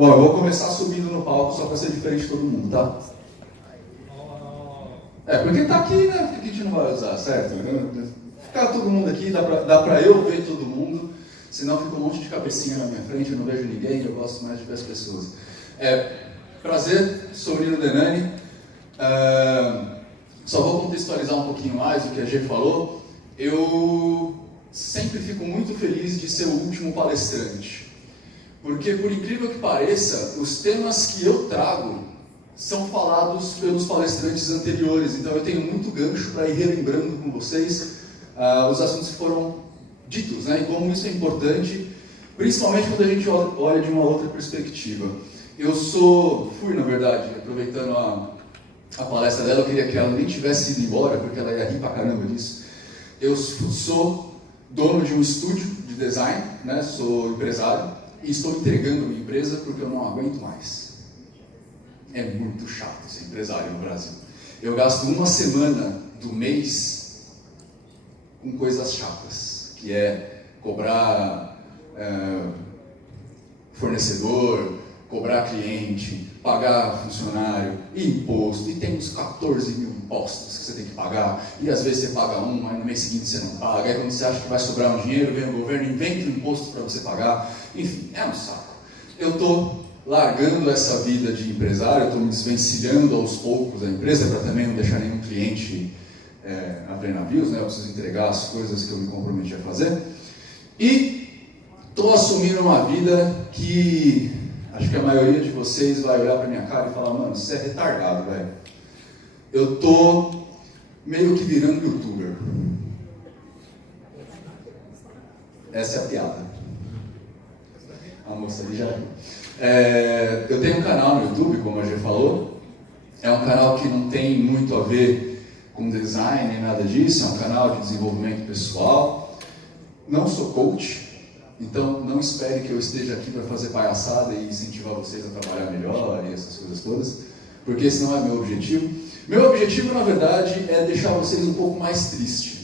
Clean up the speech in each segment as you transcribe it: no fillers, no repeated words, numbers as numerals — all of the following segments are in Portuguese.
Bom, eu vou começar subindo no palco só para ser diferente de todo mundo, tá? Porque tá aqui, né? Por que a gente não vai usar, certo? Ficar todo mundo aqui, dá pra eu ver todo mundo, senão fica um monte de cabecinha na minha frente, eu não vejo ninguém, eu gosto mais de ver as pessoas. Prazer, sou o Nino Denani. Só vou contextualizar um pouquinho mais o que a G falou. Eu sempre fico muito feliz de ser o último palestrante. Porque, por incrível que pareça, os temas que eu trago são falados pelos palestrantes anteriores. Então, eu tenho muito gancho para ir relembrando com vocês os assuntos que foram ditos, né? E como isso é importante, principalmente quando a gente olha de uma outra perspectiva. Fui, na verdade, aproveitando a palestra dela, eu queria que ela nem tivesse ido embora, porque ela ia rir pra caramba disso. Eu sou dono de um estúdio de design, né? Sou empresário. E estou entregando a minha empresa porque eu não aguento mais. É muito chato ser empresário no Brasil. Eu gasto uma semana do mês com coisas chatas, que é cobrar fornecedor, cobrar cliente, pagar funcionário, imposto, e tem uns 14 mil impostos que você tem que pagar, e às vezes você paga um, mas no mês seguinte você não paga, aí quando você acha que vai sobrar um dinheiro, vem o governo, inventa um imposto para você pagar, enfim, é um saco. Eu estou largando essa vida de empresário, estou me desvencilhando aos poucos da empresa, para também não deixar nenhum cliente a ver navios, né? Eu preciso entregar as coisas que eu me comprometi a fazer, e estou assumindo uma vida que acho que a maioria de vocês vai olhar para minha cara e falar, mano, você é retardado, velho. Eu tô meio que virando youtuber. Essa é a piada. A moça ali já viu. Eu tenho um canal no YouTube, como a G falou. É um canal que não tem muito a ver com design nem nada disso. É um canal de desenvolvimento pessoal. Não sou coach. Então, não espere que eu esteja aqui para fazer palhaçada e incentivar vocês a trabalhar melhor e essas coisas todas, porque esse não é meu objetivo. Meu objetivo, na verdade, é deixar vocês um pouco mais tristes.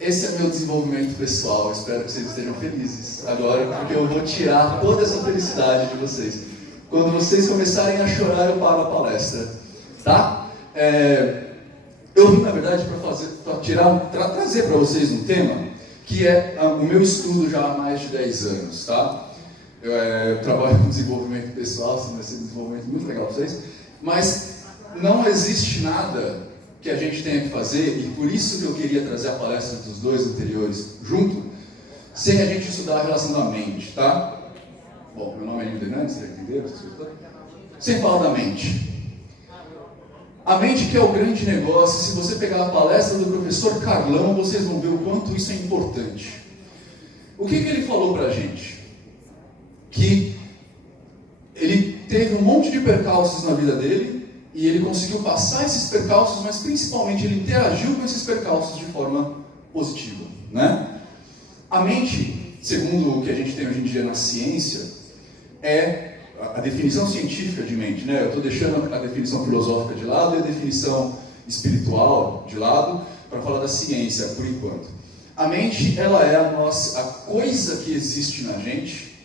Esse é meu desenvolvimento pessoal. Espero que vocês estejam felizes agora, porque eu vou tirar toda essa felicidade de vocês. Quando vocês começarem a chorar, eu paro a palestra, tá? Eu vim, na verdade, para trazer para vocês um tema que é o meu estudo já há mais de 10 anos, tá? Eu trabalho com desenvolvimento pessoal, isso vai ser um desenvolvimento muito legal para vocês, mas não existe nada que a gente tenha que fazer, e por isso que eu queria trazer a palestra dos dois anteriores junto, sem a gente estudar a relação da mente, tá? Bom, meu nome é Nino Denani, vocês já entenderam? Sem falar da mente. A mente que é o grande negócio. Se você pegar a palestra do professor Carlão, vocês vão ver o quanto isso é importante. O que ele falou pra gente? Que ele teve um monte de percalços na vida dele, e ele conseguiu passar esses percalços, mas principalmente ele interagiu com esses percalços de forma positiva, né? A mente, segundo o que a gente tem hoje em dia na ciência, é a definição científica de mente, né? Eu estou deixando a definição filosófica de lado e a definição espiritual de lado para falar da ciência, por enquanto. A mente, ela é a coisa que existe na gente,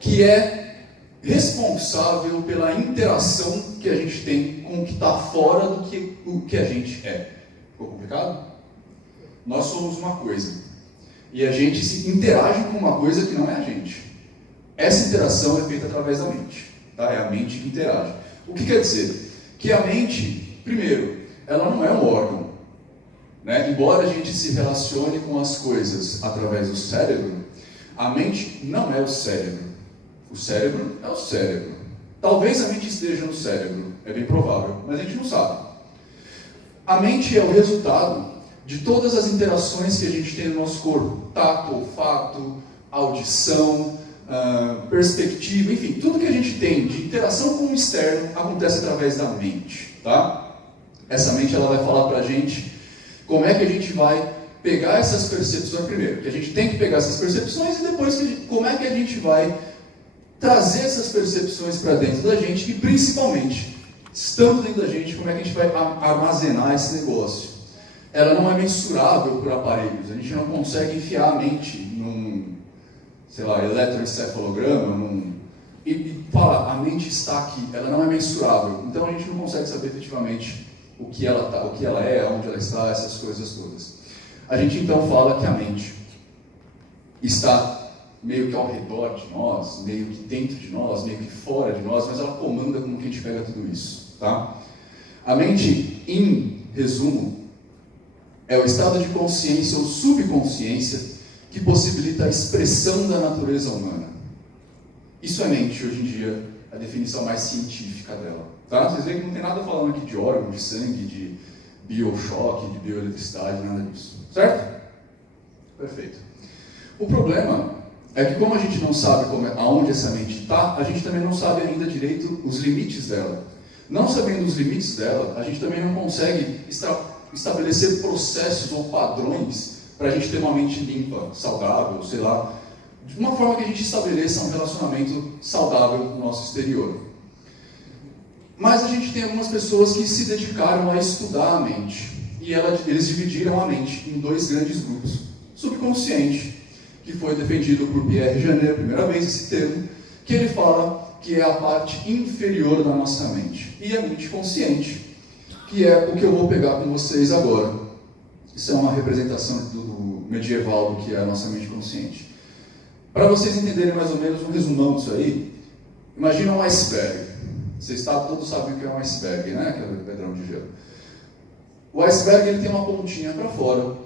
que é responsável pela interação que a gente tem com o que está fora do que o que a gente é. Ficou complicado? Nós somos uma coisa e a gente se interage com uma coisa que não é a gente. Essa interação é feita através da mente, tá? É a mente que interage. O que quer dizer? Que a mente, primeiro, ela não é um órgão, né? Embora a gente se relacione com as coisas através do cérebro, a mente não é o cérebro. O cérebro é o cérebro. Talvez a mente esteja no cérebro, é bem provável, mas a gente não sabe. A mente é o resultado de todas as interações que a gente tem no nosso corpo. Tato, olfato, audição, perspectiva, enfim, tudo que a gente tem de interação com o externo acontece através da mente, tá? Essa mente, ela vai falar pra gente como é que a gente vai pegar essas percepções primeiro, que a gente tem que pegar essas percepções, e depois como é que a gente vai trazer essas percepções para dentro da gente, e principalmente, estando dentro da gente, como é que a gente vai armazenar esse negócio. Ela não é mensurável por aparelhos, a gente não consegue enfiar a mente num, sei lá, eletroencefalograma, e fala, a mente está aqui, ela não é mensurável, então a gente não consegue saber efetivamente o que ela é, onde ela está, essas coisas todas. A gente então fala que a mente está meio que ao redor de nós, meio que dentro de nós, meio que fora de nós, mas ela comanda como que a gente pega tudo isso, tá? A mente, em resumo, é o estado de consciência ou subconsciência que possibilita a expressão da natureza humana. Isso é mente, hoje em dia, a definição mais científica dela. Tá? Vocês veem que não tem nada falando aqui de órgão, de sangue, de biochoque, de bioeletricidade, nada disso. Certo? Perfeito. O problema é que como a gente não sabe aonde essa mente está, a gente também não sabe ainda direito os limites dela. Não sabendo os limites dela, a gente também não consegue estabelecer processos ou padrões para a gente ter uma mente limpa, saudável, sei lá, de uma forma que a gente estabeleça um relacionamento saudável no nosso exterior. Mas a gente tem algumas pessoas que se dedicaram a estudar a mente, e eles dividiram a mente em dois grandes grupos. Subconsciente, que foi defendido por Pierre Janet a primeira vez, esse termo, que ele fala que é a parte inferior da nossa mente, e a mente consciente, que é o que eu vou pegar com vocês agora. Isso é uma representação do medieval do que é a nossa mente consciente. Para vocês entenderem mais ou menos um resumão disso aí, imagina um iceberg. Vocês todos sabem o que é um iceberg, né? Aquele pedrão de gelo. O iceberg ele tem uma pontinha para fora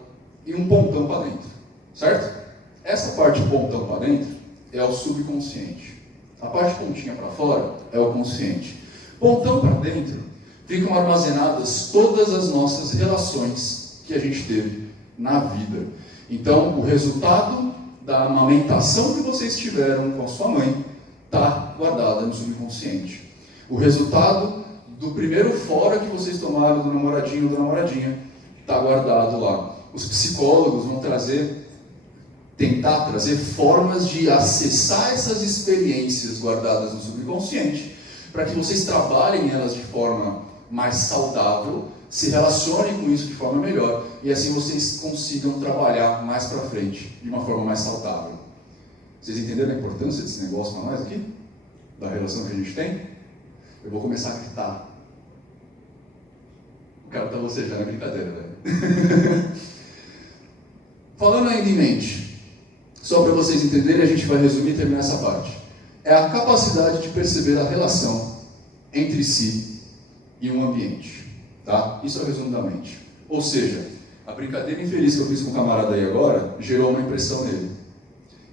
e um pontão para dentro, certo? Essa parte pontão para dentro é o subconsciente. A parte pontinha para fora é o consciente. Pontão para dentro ficam armazenadas todas as nossas relações que a gente teve na vida. Então, o resultado da amamentação que vocês tiveram com a sua mãe está guardada no subconsciente. O resultado do primeiro fora que vocês tomaram do namoradinho ou da namoradinha está guardado lá. Os psicólogos vão tentar trazer formas de acessar essas experiências guardadas no subconsciente para que vocês trabalhem elas de forma mais saudável, se relacionem com isso de forma melhor e assim vocês consigam trabalhar mais para frente de uma forma mais saudável. Vocês entenderam a importância desse negócio para nós aqui? Da relação que a gente tem? Eu vou começar a gritar. O cara está bocejando, é brincadeira, velho. Falando ainda em mente, só para vocês entenderem, a gente vai resumir e terminar essa parte. É a capacidade de perceber a relação entre si e um ambiente. Tá? Isso é o resumo da mente. Ou seja, a brincadeira infeliz que eu fiz com o camarada aí agora gerou uma impressão nele.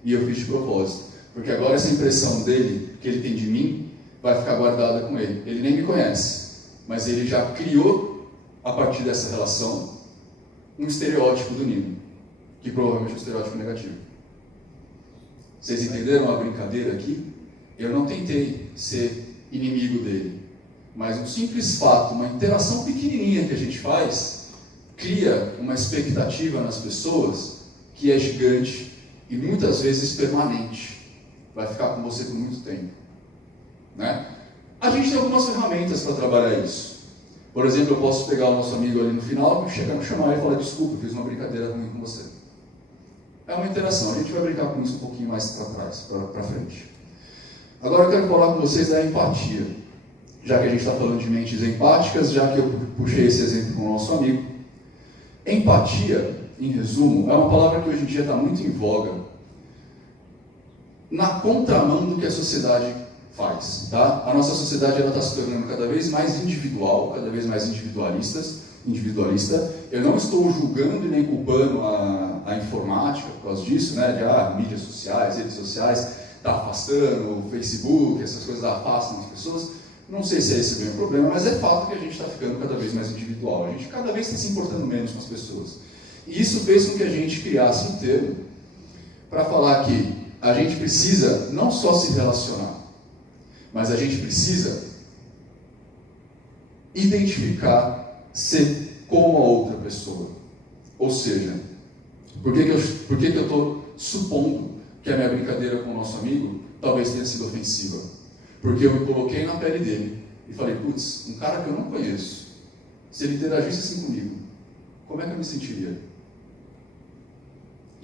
E eu fiz de propósito. Porque agora essa impressão dele, que ele tem de mim, vai ficar guardada com ele. Ele nem me conhece, mas ele já criou, a partir dessa relação, um estereótipo do Nino, que provavelmente é um estereótipo negativo. Vocês entenderam a brincadeira aqui? Eu não tentei ser inimigo dele, mas um simples fato, uma interação pequenininha que a gente faz, cria uma expectativa nas pessoas que é gigante e muitas vezes permanente. Vai ficar com você por muito tempo. Né? A gente tem algumas ferramentas para trabalhar isso. Por exemplo, eu posso pegar o nosso amigo ali no final, chamar ele e falar: desculpa, eu fiz uma brincadeira ruim com você. É uma interação, a gente vai brincar com isso um pouquinho mais para trás, para frente. Agora eu quero falar com vocês da empatia. Já que a gente está falando de mentes empáticas, já que eu puxei esse exemplo com o nosso amigo. Empatia, em resumo, é uma palavra que hoje em dia está muito em voga, na contramão do que a sociedade faz. Tá? A nossa sociedade está se tornando cada vez mais individual, cada vez mais individualista. Eu não estou julgando e nem culpando a informática por causa disso, né? De mídias sociais, redes sociais, está afastando, o Facebook, essas coisas afastam as pessoas. Não sei se é esse bem o problema, mas é fato que a gente está ficando cada vez mais individual. A gente cada vez está se importando menos com as pessoas. E isso fez com que a gente criasse um termo para falar que a gente precisa não só se relacionar, mas a gente precisa identificar ser como a outra pessoa. Ou seja, por que eu estou supondo que a minha brincadeira com o nosso amigo talvez tenha sido ofensiva? Porque eu me coloquei na pele dele e falei: putz, um cara que eu não conheço, se ele interagisse assim comigo, como é que eu me sentiria?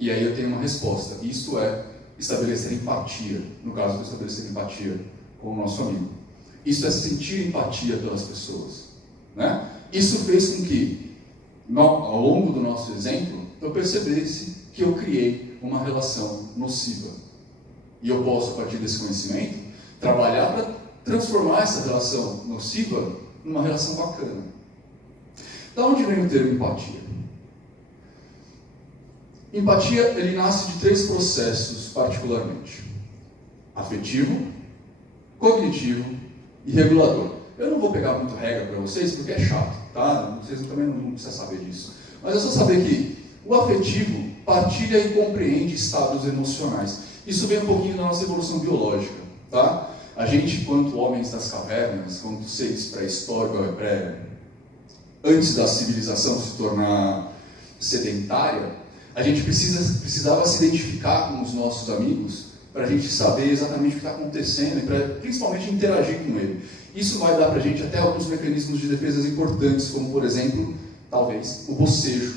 E aí eu tenho uma resposta. Isso é estabelecer empatia. No caso, eu estabelecer empatia com o nosso amigo. Isso é sentir empatia pelas pessoas, né? Isso fez com que, ao longo do nosso exemplo, eu percebesse que eu criei uma relação nociva. E eu posso, a partir desse conhecimento, trabalhar para transformar essa relação nociva numa relação bacana. Da onde vem o termo empatia? Empatia, ele nasce de 3 processos, particularmente: afetivo, cognitivo e regulador. Eu não vou pegar muito regra para vocês, porque é chato, tá? Vocês também não precisam saber disso. Mas é só saber que o afetivo partilha e compreende estados emocionais. Isso vem um pouquinho da nossa evolução biológica, tá? A gente, quanto homens das cavernas, quanto seres pré-históricos, antes da civilização se tornar sedentária, a gente precisava se identificar com os nossos amigos para a gente saber exatamente o que está acontecendo e para, principalmente, interagir com ele. Isso vai dar para a gente até alguns mecanismos de defesa importantes, como, por exemplo, talvez, o bocejo,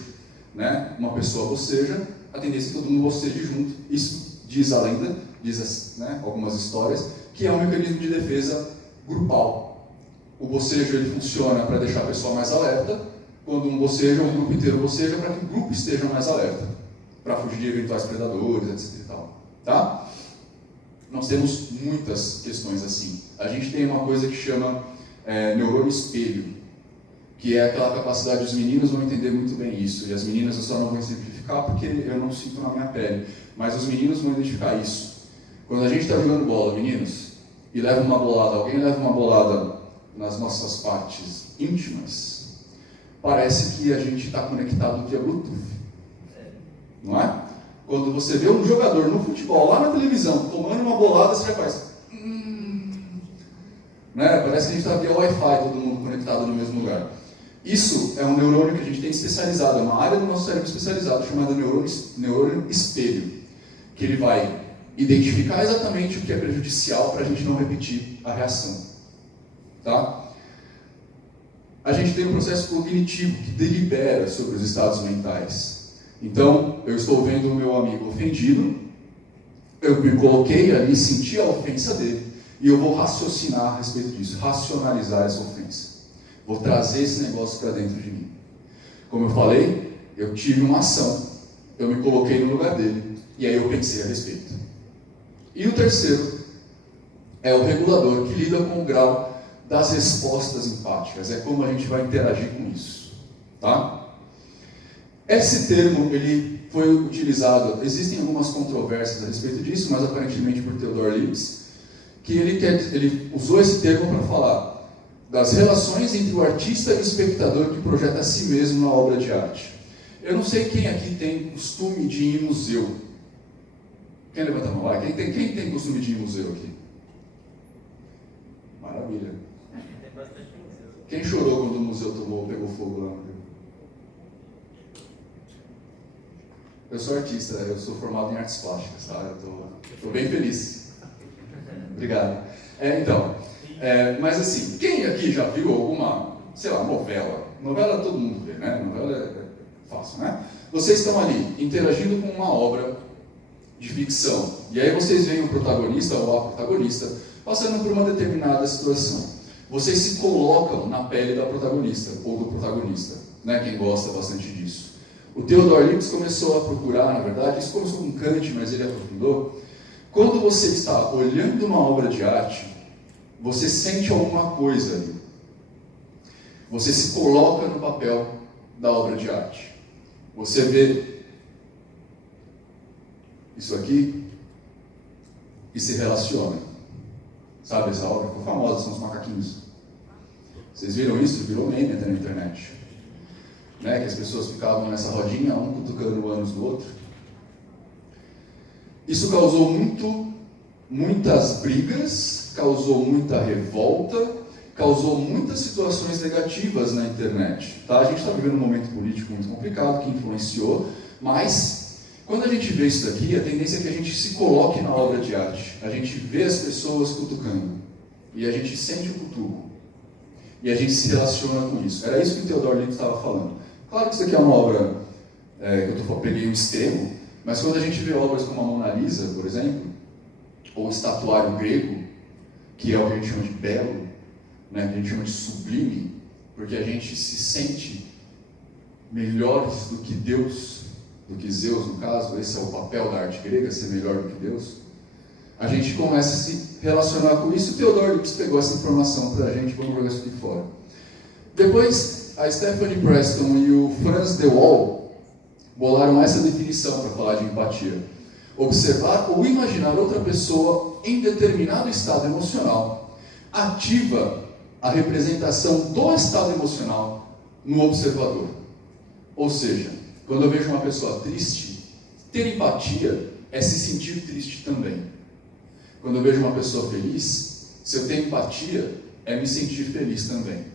né? Uma pessoa boceja, a tendência é que todo mundo boceje junto. Isso diz a lenda, diz, né, algumas histórias, que é um mecanismo de defesa grupal. O bocejo ele funciona para deixar a pessoa mais alerta. Quando um boceja, o grupo inteiro boceja para que o grupo esteja mais alerta, para fugir de eventuais predadores, etc. e tal. Tá? Nós temos muitas questões assim. A gente tem uma coisa que chama neurônio espelho, que é aquela capacidade, os meninos vão entender muito bem isso, e as meninas eu só não vou exemplificar porque eu não sinto na minha pele, mas os meninos vão identificar isso. Quando a gente está jogando bola, meninos, e leva uma bolada, alguém leva uma bolada nas nossas partes íntimas, parece que a gente está conectado via Bluetooth, não é? Quando você vê um jogador no futebol, lá na televisão, tomando uma bolada, você já faz... Né? Parece que a gente está via Wi-Fi, todo mundo conectado no mesmo lugar. Isso é um neurônio que a gente tem especializado, é uma área do nosso cérebro especializada, chamada neurônio espelho, que ele vai identificar exatamente o que é prejudicial para a gente não repetir a reação. Tá? A gente tem um processo cognitivo que delibera sobre os estados mentais. Então, eu estou vendo o meu amigo ofendido, eu me coloquei ali, senti a ofensa dele, e eu vou raciocinar a respeito disso, racionalizar essa ofensa. Vou trazer esse negócio para dentro de mim. Como eu falei, eu tive uma ação, eu me coloquei no lugar dele, e aí eu pensei a respeito. E o terceiro é o regulador, que lida com o grau das respostas empáticas, é como a gente vai interagir com isso. Tá? Esse termo, ele foi utilizado, existem algumas controvérsias a respeito disso, mas aparentemente por Theodor Lipps, que ele usou esse termo para falar das relações entre o artista e o espectador que projeta a si mesmo na obra de arte. Eu não sei quem aqui tem costume de ir em museu. Quem levanta a mão lá? Quem tem costume de ir em museu aqui? Maravilha. Quem chorou quando o museu pegou fogo lá? Eu sou artista, eu sou formado em artes plásticas, tá? Eu tô bem feliz. Obrigado. Mas assim, quem aqui já viu alguma, sei lá, novela? Novela todo mundo vê, né? Novela é fácil, né? Vocês estão ali interagindo com uma obra de ficção, e aí vocês veem o protagonista ou a protagonista passando por uma determinada situação. Vocês se colocam na pele da protagonista ou do protagonista, né? Quem gosta bastante disso. O Theodor Lipps começou a procurar, na verdade, isso começou com Kant, mas ele aprofundou. Quando você está olhando uma obra de arte, você sente alguma coisa ali. Você se coloca no papel da obra de arte. Você vê isso aqui e se relaciona. Sabe essa obra? Ficou famosa, são os macaquinhos. Vocês viram isso? Virou meme até na internet. Né? Que as pessoas ficavam nessa rodinha, um cutucando o ânus do outro. Isso causou muitas brigas, causou muita revolta, causou muitas situações negativas na internet. Tá? A gente está vivendo um momento político muito complicado, que influenciou, mas quando a gente vê isso daqui, a tendência é que a gente se coloque na obra de arte. A gente vê as pessoas cutucando, e a gente sente o cutuco, e a gente se relaciona com isso. Era isso que o Theodor Lipps estava falando. Claro que isso aqui é uma obra, que eu peguei um extremo, mas quando a gente vê obras como a Mona Lisa, por exemplo, ou o estatuário grego, que é o que a gente chama de belo, né, que a gente chama de sublime, porque a gente se sente melhores do que Deus, do que Zeus no caso, esse é o papel da arte grega, ser melhor do que Deus, a gente começa a se relacionar com isso. O Theodor Lipps pegou essa informação para a gente, vamos jogar isso aqui fora. Depois, a Stephanie Preston e o Franz de Waal bolaram essa definição para falar de empatia: observar ou imaginar outra pessoa em determinado estado emocional ativa a representação do estado emocional no observador. Ou seja, quando eu vejo uma pessoa triste, ter empatia é se sentir triste também. Quando eu vejo uma pessoa feliz, se eu tenho empatia, é me sentir feliz também.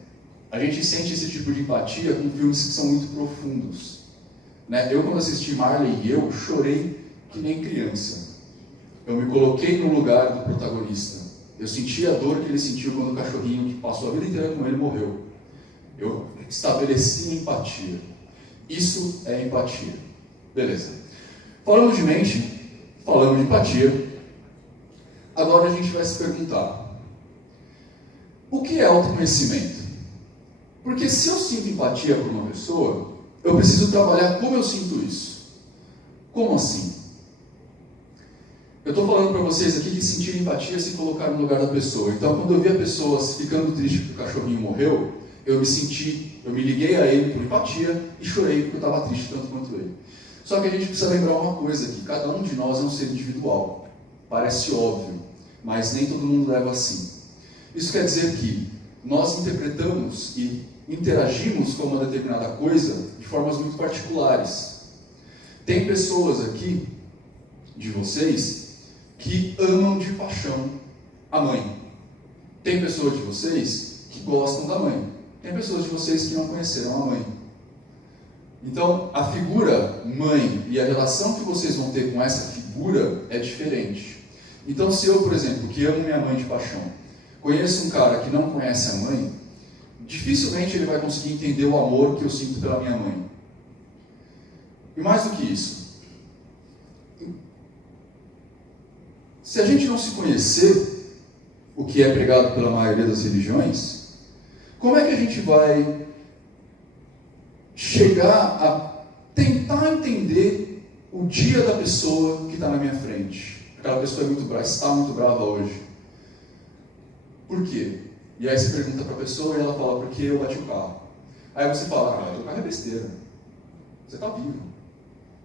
A gente sente esse tipo de empatia com filmes que são muito profundos, né? Eu, quando assisti Marley e eu, chorei que nem criança. Eu me coloquei no lugar do protagonista. Eu senti a dor que ele sentiu quando o cachorrinho que passou a vida inteira com ele morreu. Eu estabeleci empatia. Isso é empatia. Beleza. Falamos de mente, falamos de empatia. Agora a gente vai se perguntar: o que é autoconhecimento? Porque se eu sinto empatia por uma pessoa, eu preciso trabalhar como eu sinto isso. Como assim? Eu estou falando para vocês aqui que sentir empatia é se colocar no lugar da pessoa. Então, quando eu vi a pessoa ficando triste porque o cachorrinho morreu, eu me liguei a ele por empatia e chorei porque eu estava triste tanto quanto ele. Só que a gente precisa lembrar uma coisa aqui: cada um de nós é um ser individual. Parece óbvio, mas nem todo mundo leva assim. Isso quer dizer que nós interpretamos e interagimos com uma determinada coisa de formas muito particulares. Tem pessoas aqui, de vocês, que amam de paixão a mãe. Tem pessoas de vocês que gostam da mãe. Tem pessoas de vocês que não conheceram a mãe. Então, a figura mãe e a relação que vocês vão ter com essa figura é diferente. Então, se eu, por exemplo, que amo minha mãe de paixão, conheço um cara que não conhece a mãe, dificilmente ele vai conseguir entender o amor que eu sinto pela minha mãe. E mais do que isso, se a gente não se conhecer, o que é pregado pela maioria das religiões, como é que a gente vai chegar a tentar entender o dia da pessoa que está na minha frente? Aquela pessoa é muito brava, está muito brava hoje. Por quê? E aí você pergunta para a pessoa e ela fala: porque eu bati o carro. Aí você fala: teu carro é besteira. Você está vivo.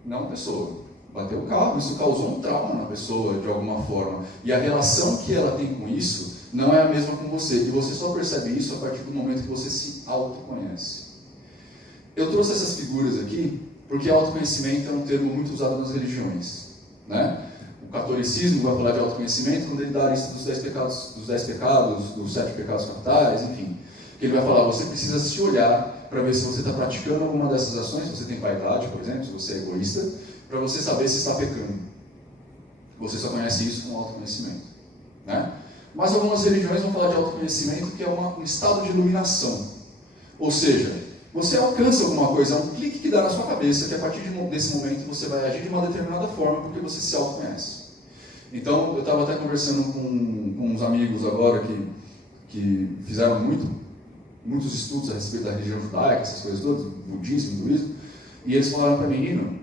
Não a pessoa. Bateu o carro, isso causou um trauma na pessoa de alguma forma. E a relação que ela tem com isso não é a mesma com você. E você só percebe isso a partir do momento que você se autoconhece. Eu trouxe essas figuras aqui porque autoconhecimento é um termo muito usado nas religiões, né? O catolicismo vai falar de autoconhecimento quando ele dá a lista dos 10 pecados, dos 7 pecados capitais, enfim. Ele vai falar: você precisa se olhar para ver se você está praticando alguma dessas ações, se você tem vaidade, por exemplo, se você é egoísta, para você saber se está pecando. Você só conhece isso com autoconhecimento, né? Mas algumas religiões vão falar de autoconhecimento que é um estado de iluminação. Ou seja, você alcança alguma coisa, é um clique que dá na sua cabeça, que a partir desse momento você vai agir de uma determinada forma porque você se autoconhece. Então, eu estava até conversando com uns amigos agora que fizeram muitos estudos a respeito da religião judaica, essas coisas todas, budismo, hinduísmo, e eles falaram para mim: Nino,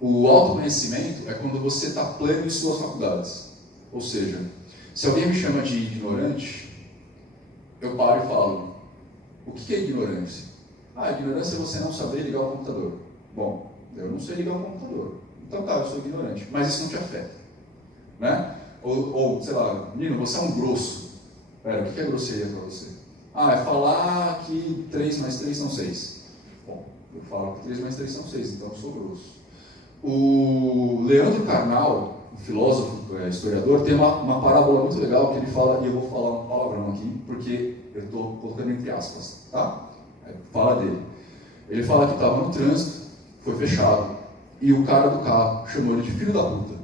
o autoconhecimento é quando você está pleno em suas faculdades. Ou seja, se alguém me chama de ignorante, eu paro e falo: o que é ignorância? Ignorância é você não saber ligar o computador. Bom, eu não sei ligar o computador. Então tá, eu sou ignorante. Mas isso não te afeta, né? Ou sei lá, Nino, você é um grosso. Pera, o que é grosseria para você? É falar que 3 mais 3 são 6. Bom, eu falo que 3 mais 3 são 6, então eu sou grosso. O Leandro Carnal, um filósofo, historiador, tem uma parábola muito legal que ele fala, e eu vou falar um palavrão aqui, porque eu estou colocando entre aspas, tá? Fala dele. Ele fala que estava no trânsito, foi fechado, e o cara do carro chamou ele de filho da puta.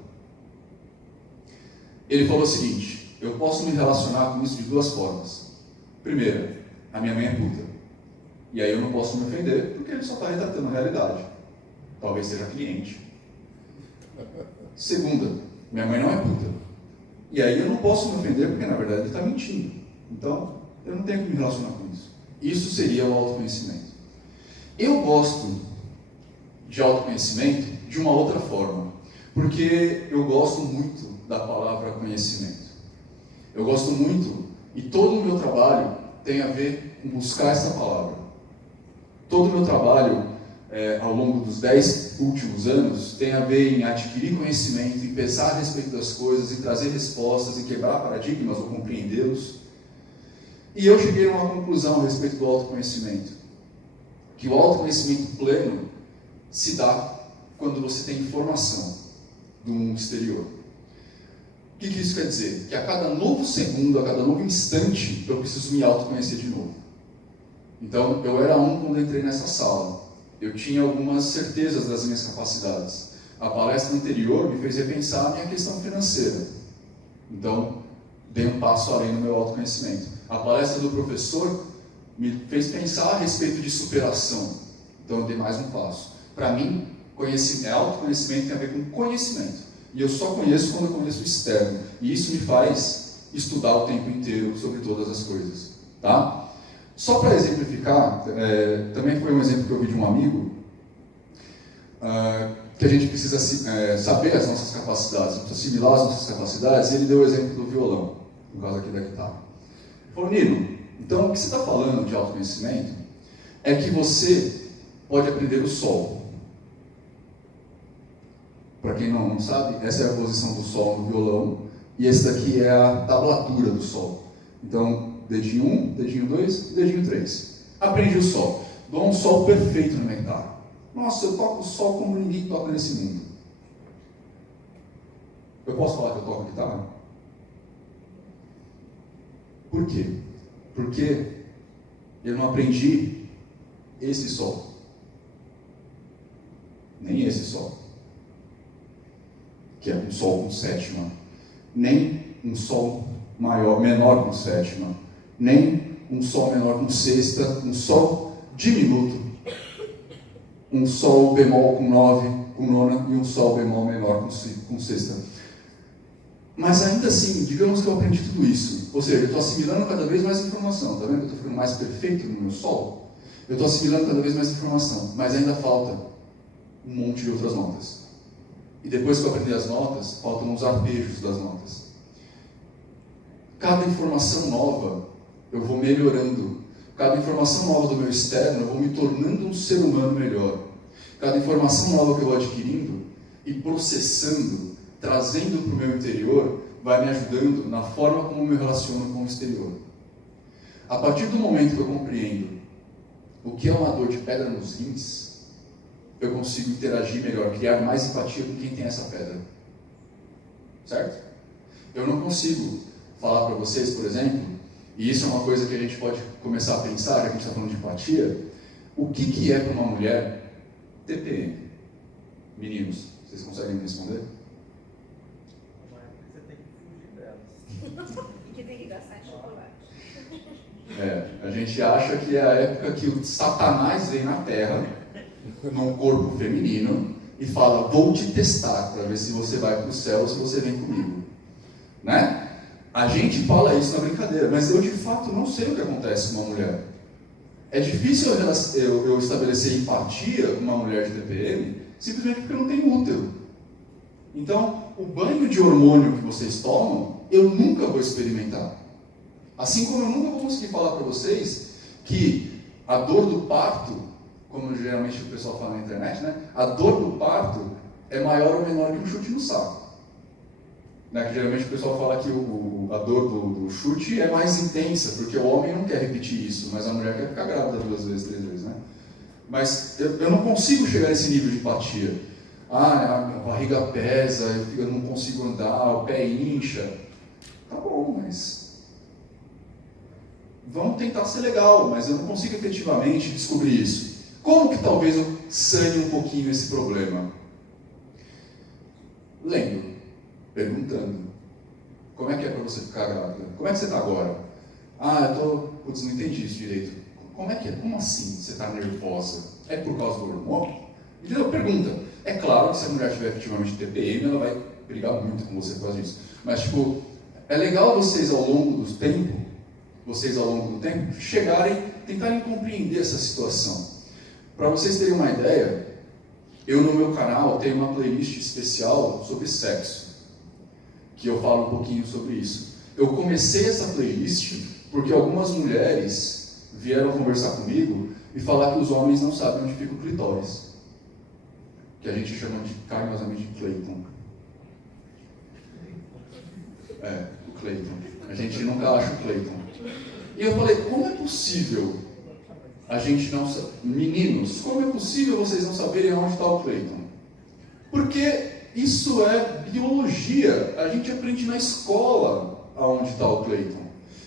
Ele falou o seguinte: eu posso me relacionar com isso de 2 formas. Primeira, a minha mãe é puta. E aí eu não posso me ofender, porque ele só está retratando a realidade. Talvez seja cliente. Segunda, minha mãe não é puta. E aí eu não posso me ofender, porque na verdade ele está mentindo. Então, eu não tenho que me relacionar com isso. Isso seria o autoconhecimento. Eu gosto de autoconhecimento de uma outra forma, porque eu gosto muito da palavra conhecimento. Eu gosto muito, e todo o meu trabalho tem a ver com buscar essa palavra. Todo o meu trabalho, ao longo dos 10 últimos anos, tem a ver em adquirir conhecimento, em pensar a respeito das coisas, em trazer respostas, em quebrar paradigmas ou compreendê-los. E eu cheguei a uma conclusão a respeito do autoconhecimento. Que o autoconhecimento pleno se dá quando você tem informação do mundo exterior. O que isso quer dizer? Que a cada novo segundo, a cada novo instante, eu preciso me autoconhecer de novo. Então, eu era quando eu entrei nessa sala. Eu tinha algumas certezas das minhas capacidades. A palestra anterior me fez repensar a minha questão financeira. Então, dei um passo além no meu autoconhecimento. A palestra do professor me fez pensar a respeito de superação. Então, eu dei mais um passo. Para mim, autoconhecimento tem a ver com conhecimento. E eu só conheço quando eu conheço o externo. E isso me faz estudar o tempo inteiro sobre todas as coisas. Tá? Só para exemplificar, também foi um exemplo que eu vi de um amigo, que a gente precisa saber as nossas capacidades, assimilar as nossas capacidades, e ele deu o exemplo do violão, no caso aqui da guitarra. Ele falou, Nino, então o que você está falando de autoconhecimento é que você pode aprender o sol. Para quem não sabe, essa é a posição do sol no violão, e esse daqui é a tablatura do sol. Então, dedinho 1, dedinho 2 e dedinho 3. Aprendi o sol. Dou um sol perfeito na minha guitarra. Nossa, eu toco o sol como ninguém toca nesse mundo. Eu posso falar que eu toco guitarra? Por quê? Porque eu não aprendi esse sol. Nem esse sol. Que é um sol com sétima. Nem um sol menor com sétima. Nem um sol menor com sexta, um sol diminuto, um sol bemol com 9, com nona, e um sol bemol menor com sexta. Mas ainda assim, digamos que eu aprendi tudo isso, ou seja, eu estou assimilando cada vez mais informação, está vendo que eu estou ficando mais perfeito no meu sol? Eu estou assimilando cada vez mais informação, mas ainda falta um monte de outras notas. E depois que eu aprendi as notas, faltam os arpejos das notas. Cada informação nova, eu vou melhorando. Cada informação nova do meu externo, eu vou me tornando um ser humano melhor. Cada informação nova que eu vou adquirindo e processando, trazendo para o meu interior, vai me ajudando na forma como eu me relaciono com o exterior. A partir do momento que eu compreendo o que é uma dor de pedra nos rins, eu consigo interagir melhor, criar mais empatia com quem tem essa pedra. Certo? Eu não consigo falar para vocês, por exemplo, e isso é uma coisa que a gente pode começar a pensar, já que a gente está falando de empatia, o que é para uma mulher TPM? Meninos, vocês conseguem me responder? Você tem que fugir delas. E que tem que gastar em chocolate. A gente acha que é a época que o Satanás vem na Terra, num corpo feminino, e fala, vou te testar, para ver se você vai para o céu ou se você vem comigo. Né? A gente fala isso na brincadeira, mas eu de fato não sei o que acontece com uma mulher. É difícil eu estabelecer empatia com uma mulher de TPM, simplesmente porque eu não tenho útero. Então, o banho de hormônio que vocês tomam, eu nunca vou experimentar. Assim como eu nunca vou conseguir falar para vocês que a dor do parto, como geralmente o pessoal fala na internet, né? A dor do parto é maior ou menor que um chute no saco. Né? Que geralmente o pessoal fala que a dor do chute é mais intensa, porque o homem não quer repetir isso, mas a mulher quer ficar grávida 2 vezes, 3 vezes. Né? Mas eu não consigo chegar nesse nível de empatia. A barriga pesa, eu não consigo andar, o pé incha. Tá bom, mas vamos tentar ser legal, mas eu não consigo efetivamente descobrir isso. Como que talvez eu sane um pouquinho esse problema? Lendo, perguntando. Como é que é para você ficar grávida? Como é que você está agora? Putz, não entendi isso direito. Como é que é? Como assim você está nervosa? É por causa do hormônio? Entendeu? Pergunta. É claro que se a mulher tiver efetivamente TPM, ela vai brigar muito com você por causa disso. Mas, é legal vocês ao longo do tempo, tentarem compreender essa situação. Para vocês terem uma ideia, eu no meu canal tenho uma playlist especial sobre sexo, que eu falo um pouquinho sobre isso. Eu comecei essa playlist porque algumas mulheres vieram conversar comigo e falar que os homens não sabem onde fica o clitóris, que a gente chama de carinhosamente de Cleiton. O Cleiton. A gente nunca acha o Cleiton. E eu falei, como é possível a gente não saber? Meninos, como é possível vocês não saberem onde está o Cleiton? Porque isso é biologia. A gente aprende na escola aonde está o Cleiton.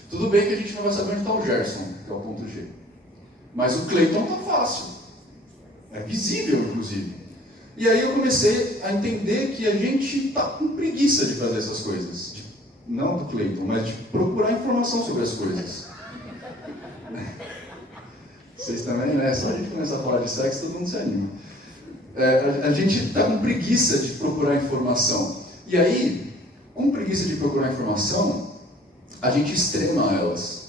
Tudo bem que a gente não vai saber onde está o Gerson, que é o ponto G. Mas o Cleiton está fácil. É visível, inclusive. E aí eu comecei a entender que a gente está com preguiça de fazer essas coisas. Não do Cleiton, mas de procurar informação sobre as coisas. Vocês também, né? Só a gente começar a falar de sexo, todo mundo se anima. A gente está com preguiça de procurar informação. E aí, com preguiça de procurar informação, a gente extrema elas.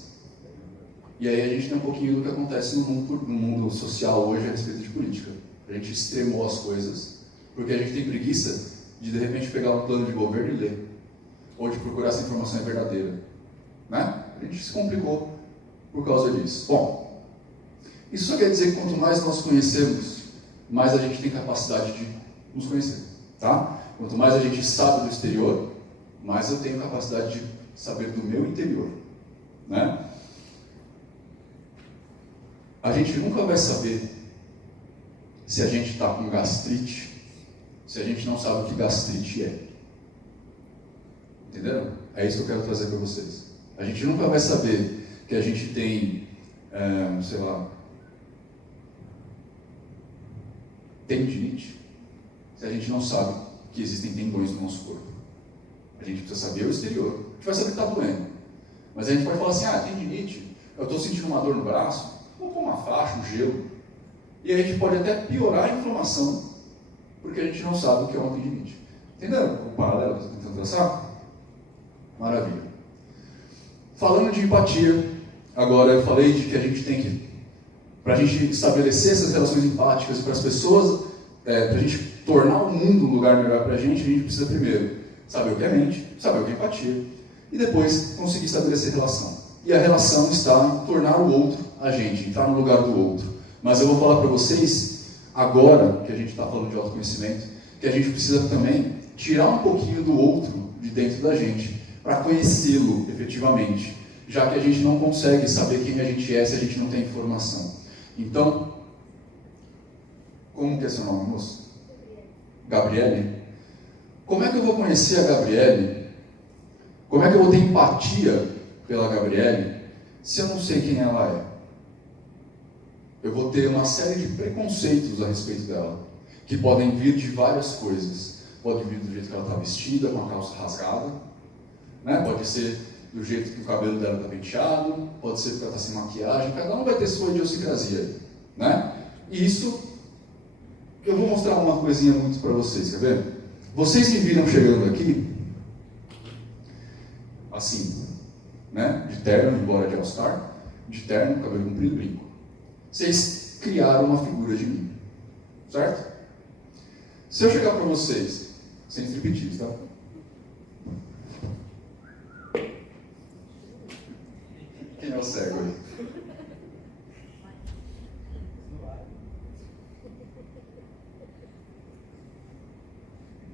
E aí a gente tem um pouquinho do que acontece no mundo social hoje a respeito de política. A gente extremou as coisas, porque a gente tem preguiça de repente pegar um plano de governo e ler. Ou de procurar se a informação é verdadeira. Né? A gente se complicou por causa disso. Bom, isso só quer dizer que quanto mais nós conhecemos, mais a gente tem capacidade de nos conhecer. Tá? Quanto mais a gente sabe do exterior, mais eu tenho capacidade de saber do meu interior. Né? A gente nunca vai saber se a gente está com gastrite, se a gente não sabe o que gastrite é. Entenderam? É isso que eu quero trazer para vocês. A gente nunca vai saber que a gente tem, tendinite, se a gente não sabe que existem tendões no nosso corpo. A gente precisa saber o exterior. A gente vai saber que está doendo. Mas a gente pode falar assim, tendinite, eu estou sentindo uma dor no braço, vou pôr uma faixa, um gelo. E a gente pode até piorar a inflamação, porque a gente não sabe o que é uma tendinite. Entenderam o paralelo que eu estou tentando traçar? Maravilha. Falando de empatia, agora eu falei de que a gente tem que, para a gente estabelecer essas relações empáticas para as pessoas, para a gente tornar o mundo um lugar melhor para a gente precisa primeiro saber o que é mente, saber o que é empatia, e depois conseguir estabelecer relação. E a relação está em tornar o outro a gente, entrar no lugar do outro. Mas eu vou falar para vocês, agora que a gente está falando de autoconhecimento, que a gente precisa também tirar um pouquinho do outro de dentro da gente, para conhecê-lo efetivamente, já que a gente não consegue saber quem a gente é se a gente não tem informação. Então, como que é seu nome, moço? Gabriele? Como é que eu vou conhecer a Gabriele? Como é que eu vou ter empatia pela Gabriele se eu não sei quem ela é? Eu vou ter uma série de preconceitos a respeito dela, que podem vir de várias coisas. Pode vir do jeito que ela está vestida, com a calça rasgada, né? Pode ser do jeito que o cabelo dela está penteado, pode ser porque ela está sem maquiagem, cada um vai ter sua idiosincrasia, né? E isso, eu vou mostrar uma coisinha muito para vocês, quer ver? Vocês me viram chegando aqui, assim, né? De terno, embora de All-Star, de terno, cabelo comprido e brinco. Vocês criaram uma figura de mim, certo? Se eu chegar para vocês, sem striptease, tá? Quem é o cego aí?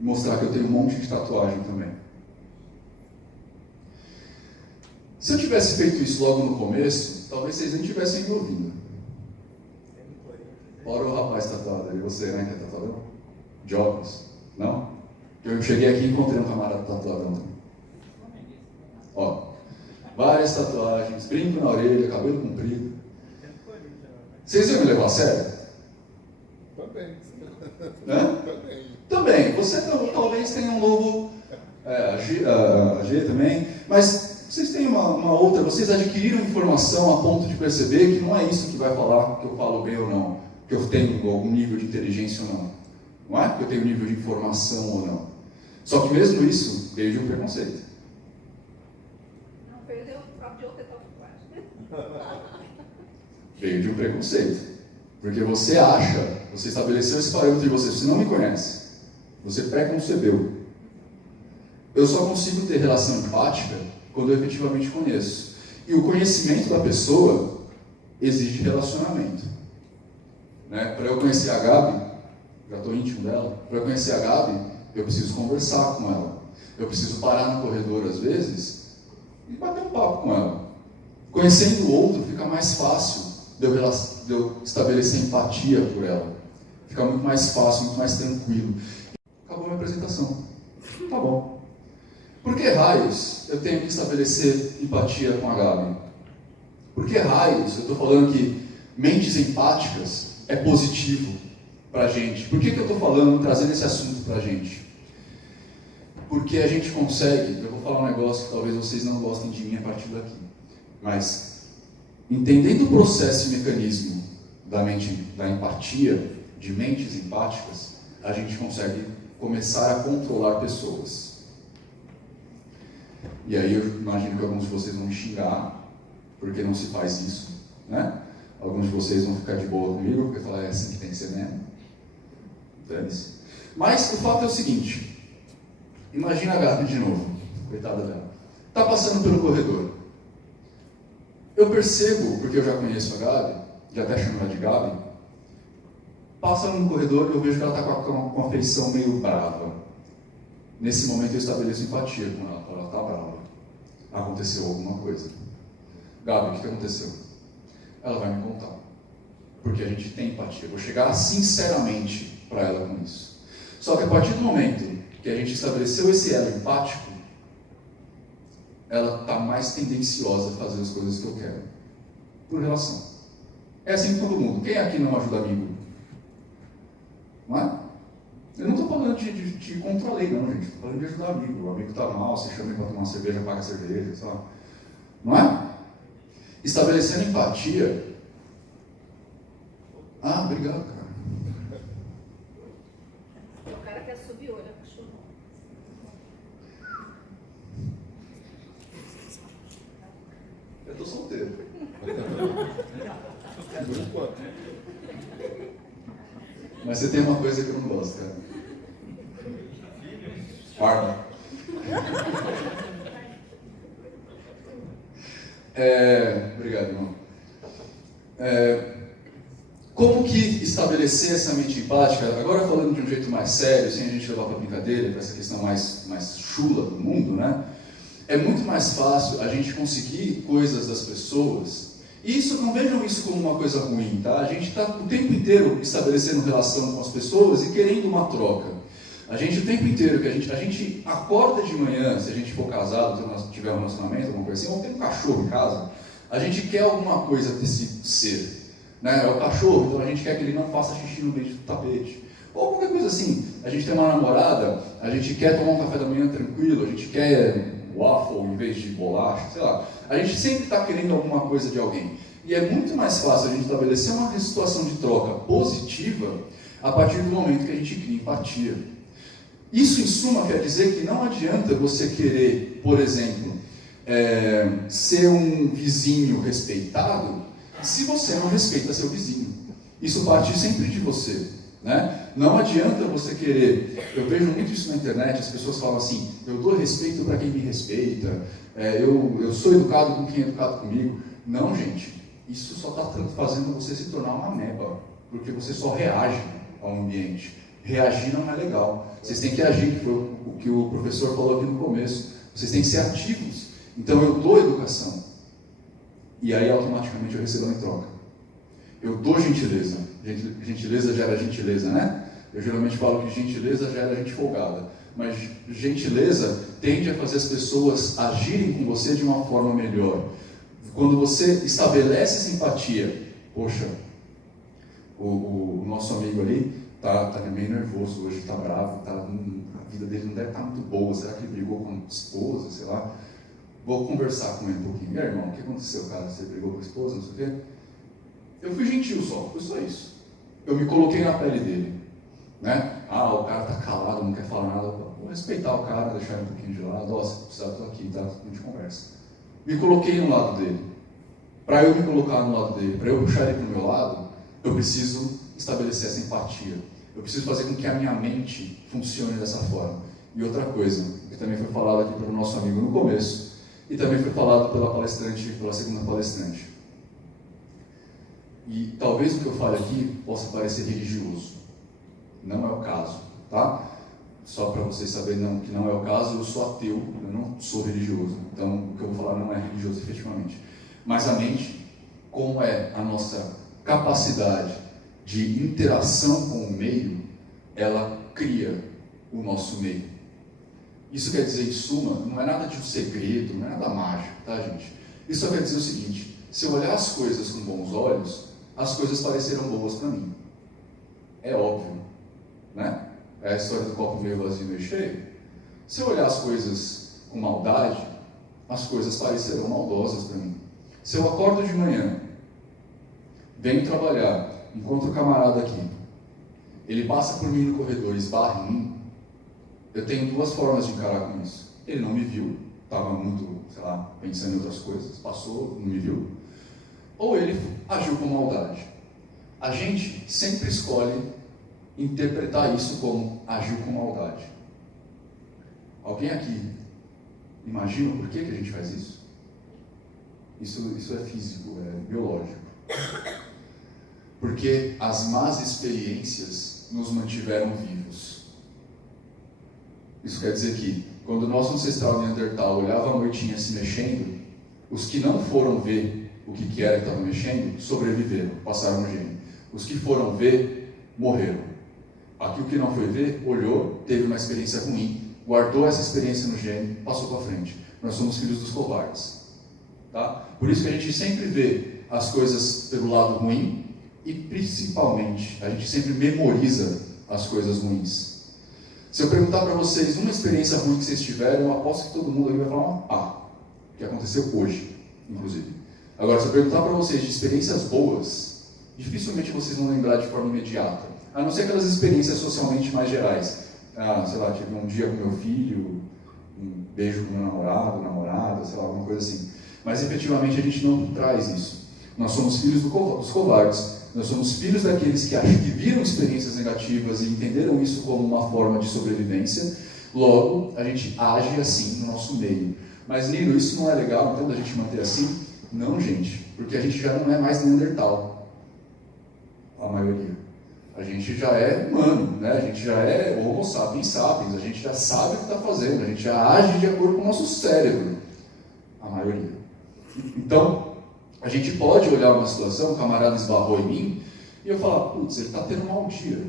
Mostrar que eu tenho um monte de tatuagem também. Se eu tivesse feito isso logo no começo, talvez vocês nem tivessem me ouvindo. Fora o rapaz tatuado ali, você, né, que é tatuador? De óculos? Não? Eu cheguei aqui e encontrei um camarada tatuadão. Ó, várias tatuagens, brinco na orelha, cabelo comprido. Vocês iam me levar a sério? Também. Hã? Também. Você talvez tenha um novo... a G também. Mas vocês têm uma outra... Vocês adquiriram informação a ponto de perceber que não é isso que vai falar que eu falo bem ou não. Que eu tenho algum nível de inteligência ou não. Não é que eu tenho nível de informação ou não. Só que mesmo isso veio de um preconceito. prova de outra faculdade. Veio de um preconceito. Porque você acha, você estabeleceu esse parâmetro de você não me conhece. Você preconcebeu. Eu só consigo ter relação empática quando eu efetivamente conheço. E o conhecimento da pessoa exige relacionamento. Né? Para eu conhecer a Gabi, já estou íntimo dela, para eu conhecer a Gabi, eu preciso conversar com ela. Eu preciso parar no corredor às vezes e bater um papo com ela. Conhecendo o outro fica mais fácil de eu estabelecer empatia por ela. Fica muito mais fácil, muito mais tranquilo. Acabou a minha apresentação. Tá bom. Por que raios eu tenho que estabelecer empatia com a Gabi? Por que raios eu estou falando que mentes empáticas é positivo para a gente? Por que eu estou falando, trazendo esse assunto para a gente? Porque a gente consegue, eu vou falar um negócio que talvez vocês não gostem de mim a partir daqui, mas entendendo o processo e mecanismo da mente, da empatia, de mentes empáticas, a gente consegue começar a controlar pessoas. E aí eu imagino que alguns de vocês vão me xingar, porque não se faz isso, né? Alguns de vocês vão ficar de boa comigo, porque falar é assim que tem que ser mesmo. Dane-se. Mas o fato é o seguinte, imagina a Gabi de novo, coitada dela. Está passando pelo corredor. Eu percebo, porque eu já conheço a Gabi, já até chamo ela de Gabi, passa no corredor e eu vejo que ela está com uma feição meio brava. Nesse momento eu estabeleço empatia com ela, ela está brava. Aconteceu alguma coisa. Gabi, o que aconteceu? Ela vai me contar. Porque a gente tem empatia. Eu vou chegar sinceramente para ela com isso. Só que a partir do momento que a gente estabeleceu esse elo empático, ela está mais tendenciosa a fazer as coisas que eu quero. Por relação. É assim com todo mundo. Quem aqui não ajuda amigo? Não é? Eu não estou falando de contra a lei, não, gente. Estou falando de ajudar amigo. O amigo está mal, você chama ele para tomar uma cerveja, paga a cerveja, sei lá. Não é? Estabelecendo empatia. Ah, obrigado, cara. O cara quer subir olho, cachorro. Eu estou solteiro. Por enquanto. Mas você tem uma coisa que eu não gosto, cara. Barba. Obrigado, irmão. Como que estabelecer essa mente empática? Agora falando de um jeito mais sério, sem a gente levar para brincadeira, para essa questão mais chula do mundo, né? É muito mais fácil a gente conseguir coisas das pessoas. E isso, não vejam isso como uma coisa ruim, tá? A gente está o tempo inteiro estabelecendo relação com as pessoas e querendo uma troca. A gente o tempo inteiro, que a gente acorda de manhã, se a gente for casado, se tiver um relacionamento, alguma coisa assim, ou tem um cachorro em casa, a gente quer alguma coisa desse ser. Né? É o cachorro, então a gente quer que ele não faça xixi no meio do tapete. Ou qualquer coisa assim. A gente tem uma namorada, a gente quer tomar um café da manhã tranquilo, a gente quer waffle em vez de bolacha, sei lá. A gente sempre está querendo alguma coisa de alguém. E é muito mais fácil a gente estabelecer uma situação de troca positiva a partir do momento que a gente cria empatia. Isso, em suma, quer dizer que não adianta você querer, por exemplo, ser um vizinho respeitado se você não respeita seu vizinho. Isso parte sempre de você. Né? Não adianta você querer, eu vejo muito isso na internet, as pessoas falam assim, eu dou respeito para quem me respeita, eu sou educado com quem é educado comigo. Não, gente, isso só está fazendo você se tornar uma ameba, porque você só reage ao ambiente. Reagir não é legal, vocês têm que agir, que foi o que o professor falou aqui no começo, vocês têm que ser ativos. Então eu dou educação, e aí automaticamente eu recebo em troca. Eu dou gentileza. Gentileza gera gentileza, né? Eu geralmente falo que gentileza gera gente folgada. Mas gentileza tende a fazer as pessoas agirem com você de uma forma melhor. Quando você estabelece simpatia, poxa, o nosso amigo ali tá meio nervoso hoje, tá bravo, a vida dele não deve estar muito boa, será que ele brigou com a esposa, sei lá. Vou conversar com ele um pouquinho. E aí, irmão, o que aconteceu, cara? Você brigou com a esposa, não sei o quê? Eu fui gentil só, foi só isso. Eu me coloquei na pele dele, né? Ah, o cara tá calado, não quer falar nada. Vou respeitar o cara, deixar ele um pouquinho de lado. Ó, se precisar, tô aqui, tá? A gente conversa. me coloquei no lado dele. Para eu me colocar no lado dele, para eu puxar ele para o meu lado, eu preciso estabelecer essa empatia. Eu preciso fazer com que a minha mente funcione dessa forma. E outra coisa, que também foi falado aqui pelo nosso amigo no começo, e também foi falado pela segunda palestrante. E talvez o que eu fale aqui possa parecer religioso. Não é o caso, tá? Só para vocês saberem que não é o caso, eu sou ateu, eu não sou religioso. Então, o que eu vou falar não é religioso efetivamente. Mas a mente, como é a nossa capacidade de interação com o meio, ela cria o nosso meio. Isso quer dizer, em suma, não é nada de um segredo, não é nada mágico, tá, gente? Isso só quer dizer o seguinte: se eu olhar as coisas com bons olhos, as coisas parecerão boas para mim. É óbvio, né? É a história do copo meio vazio, meio cheio. Se eu olhar as coisas com maldade, as coisas parecerão maldosas para mim. Se eu acordo de manhã, venho trabalhar, encontro o camarada aqui, ele passa por mim no corredor, esbarra em mim, eu tenho duas formas de encarar com isso. Ele não me viu, estava muito, sei lá, pensando em outras coisas, passou, não me viu. Ou ele agiu com maldade. A gente sempre escolhe interpretar isso como agiu com maldade. Alguém aqui imagina por que a gente faz isso? Isso é físico, é biológico. Porque as más experiências nos mantiveram vivos. Isso quer dizer que, quando o nosso ancestral Neandertal olhava a moitinha se mexendo, os que não foram ver o que era que estava mexendo, sobreviveram, passaram no gene. Os que foram ver, morreram. Aqui o que não foi ver, olhou, teve uma experiência ruim, guardou essa experiência no gene, passou para frente. Nós somos filhos dos covardes. Tá? Por isso que a gente sempre vê as coisas pelo lado ruim e, principalmente, a gente sempre memoriza as coisas ruins. Se eu perguntar para vocês uma experiência ruim que vocês tiveram, eu aposto que todo mundo aqui vai falar uma pá, que aconteceu hoje, inclusive. Agora, se eu perguntar para vocês de experiências boas, dificilmente vocês vão lembrar de forma imediata. A não ser aquelas experiências socialmente mais gerais. Sei lá, tive um dia com meu filho, um beijo com meu namorado, namorada, sei lá, alguma coisa assim. Mas, efetivamente, a gente não traz isso. Nós somos filhos dos covardes. Nós somos filhos daqueles que viram experiências negativas e entenderam isso como uma forma de sobrevivência. Logo, a gente age assim no nosso meio. Mas, Nino, isso não é legal, então, da gente manter assim? Não, gente, porque a gente já não é mais Neandertal. A maioria. A gente já é humano, né? A gente já é Homo sapiens sapiens, a gente já sabe o que está fazendo, a gente já age de acordo com o nosso cérebro. A maioria. Então, a gente pode olhar uma situação, o camarada esbarrou em mim, e eu falar, putz, ele está tendo um mau dia.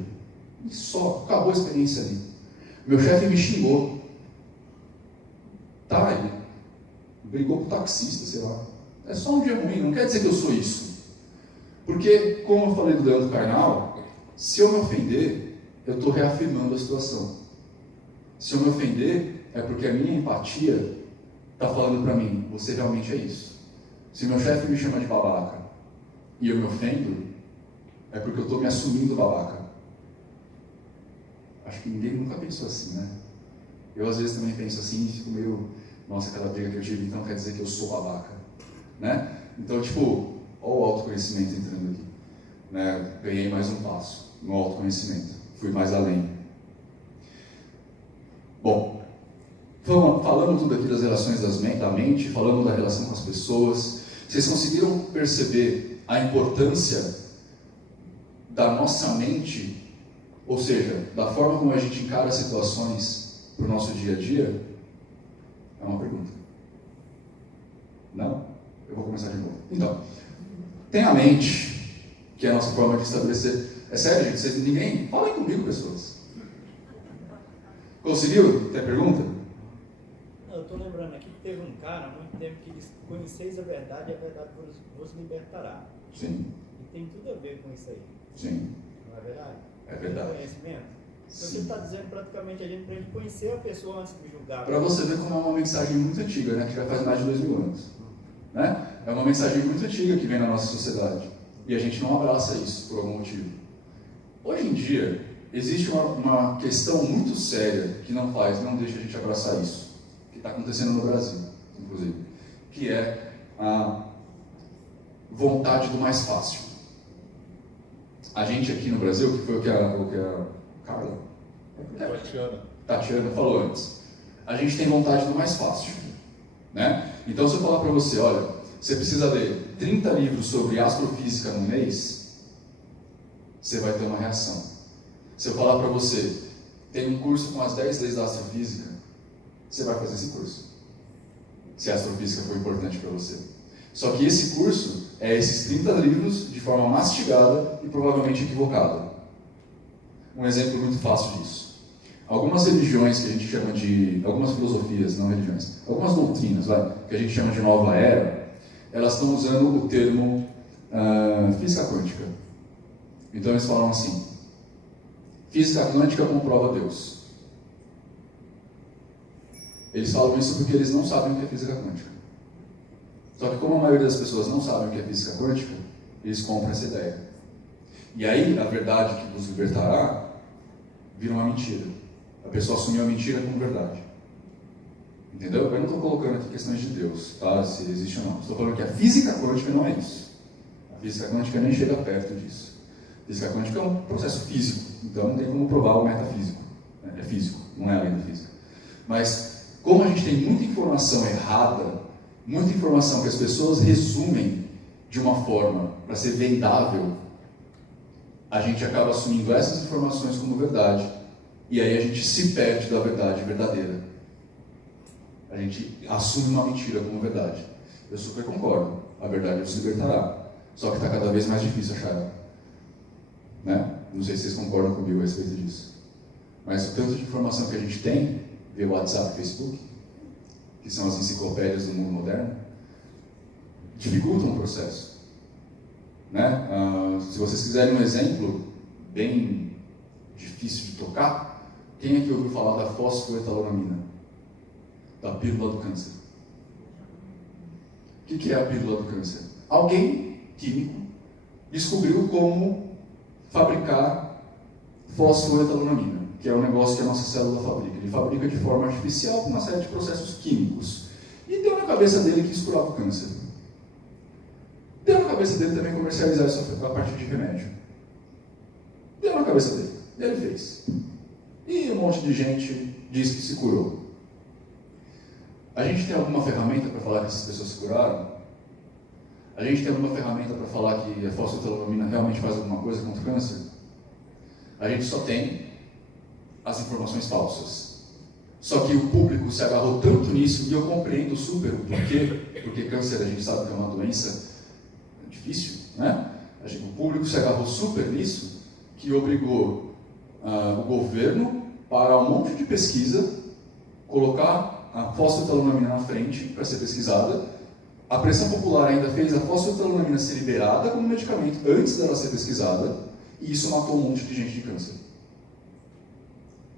E só, acabou a experiência ali. Meu chefe me xingou. Tá, ele brigou com o taxista, sei lá. É só um dia ruim, não quer dizer que eu sou isso. Porque, como eu falei do Leandro Carnal, se eu me ofender, eu estou reafirmando a situação. Se eu me ofender, é porque a minha empatia está falando para mim, você realmente é isso. Se meu chefe me chama de babaca e eu me ofendo, é porque eu estou me assumindo babaca. Acho que ninguém nunca pensou assim, né? Eu às vezes também penso assim e fico meio, nossa, aquela briga que eu tive, então quer dizer que eu sou babaca, né? Então, tipo, olha o autoconhecimento entrando aqui, né? Ganhei mais um passo no autoconhecimento, fui mais além. Bom, falando tudo aqui das relações da mente, falando da relação com as pessoas, vocês conseguiram perceber a importância da nossa mente, ou seja, da forma como a gente encara as situações para o nosso dia a dia? É uma pergunta. Não? Eu vou começar de novo. Então, tem a mente, que é a nossa forma de estabelecer. É sério, gente? Ninguém? Falem comigo, pessoas. Conseguiu? Tem pergunta? Eu estou lembrando aqui que teve um cara há muito tempo que disse: conheceis a verdade e a verdade vos libertará. Sim. E tem tudo a ver com isso aí. Sim. Não é verdade? É verdade. Conhecimento. Então você está dizendo praticamente a gente para a gente conhecer a pessoa antes de julgar. Para você ver como é uma mensagem muito antiga, né? Que já faz mais de 2000 anos. Né? É uma mensagem muito antiga que vem na nossa sociedade. E a gente não abraça isso por algum motivo. Hoje em dia, existe uma questão muito séria que não deixa a gente abraçar isso. Que está acontecendo no Brasil, inclusive. que é a vontade do mais fácil. A gente aqui no Brasil, que foi o que a Carla, Tatiana falou antes, a gente tem vontade do mais fácil, né? Então, se eu falar para você, olha, você precisa ler 30 livros sobre astrofísica no mês, você vai ter uma reação. Se eu falar para você, tem um curso com as 10 leis da astrofísica, você vai fazer esse curso, se a astrofísica for importante para você. Só que esse curso é esses 30 livros de forma mastigada e provavelmente equivocada. Um exemplo muito fácil disso. Algumas religiões que a gente chama de... Algumas filosofias, não religiões. Algumas doutrinas, que a gente chama de nova era, elas estão usando o termo física quântica. Então eles falam assim, física quântica comprova Deus. Eles falam isso porque eles não sabem o que é física quântica. Só que como a maioria das pessoas não sabem o que é física quântica, eles compram essa ideia. E aí, a verdade que vos libertará vira uma mentira. A pessoa assumiu a mentira como verdade. Entendeu? Eu não estou colocando aqui questões de Deus, tá? Se existe ou não. Estou falando que a física quântica não é isso. A física quântica nem chega perto disso. A física quântica é um processo físico, então não tem como provar o metafísico. É físico, não é além da física. Mas, como a gente tem muita informação errada, muita informação que as pessoas resumem de uma forma para ser vendável, a gente acaba assumindo essas informações como verdade, e aí a gente se perde da verdade verdadeira. A gente assume uma mentira como verdade. Eu super concordo, a verdade nos libertará, só que está cada vez mais difícil achar ela. Né? Não sei se vocês concordam comigo a respeito disso. Mas o tanto de informação que a gente tem, via WhatsApp e Facebook, que são as enciclopédias do mundo moderno, dificultam o processo. Né? Se vocês quiserem um exemplo bem difícil de tocar, quem aqui ouviu falar da fosfoetanolamina? Da pílula do câncer. O que é a pílula do câncer? Alguém químico descobriu como fabricar fosfoetanolamina, que é um negócio que a nossa célula fabrica. Ele fabrica de forma artificial com uma série de processos químicos. E deu na cabeça dele que isso curava o câncer. Deu na cabeça dele também comercializar isso a partir de remédio. Deu na cabeça dele. Ele fez. E um monte de gente diz que se curou. A gente tem alguma ferramenta para falar que essas pessoas se curaram? A gente tem alguma ferramenta para falar que a fosfetanolamina realmente faz alguma coisa contra o câncer? A gente só tem as informações falsas. Só que o público se agarrou tanto nisso, e eu compreendo super o porquê, porque câncer a gente sabe que é uma doença difícil, né? O público se agarrou super nisso, que obrigou o governo para um monte de pesquisa, colocar a fosfetanolamina na frente para ser pesquisada. A pressão popular ainda fez a fosfetanolamina ser liberada como medicamento antes dela ser pesquisada, e isso matou um monte de gente de câncer.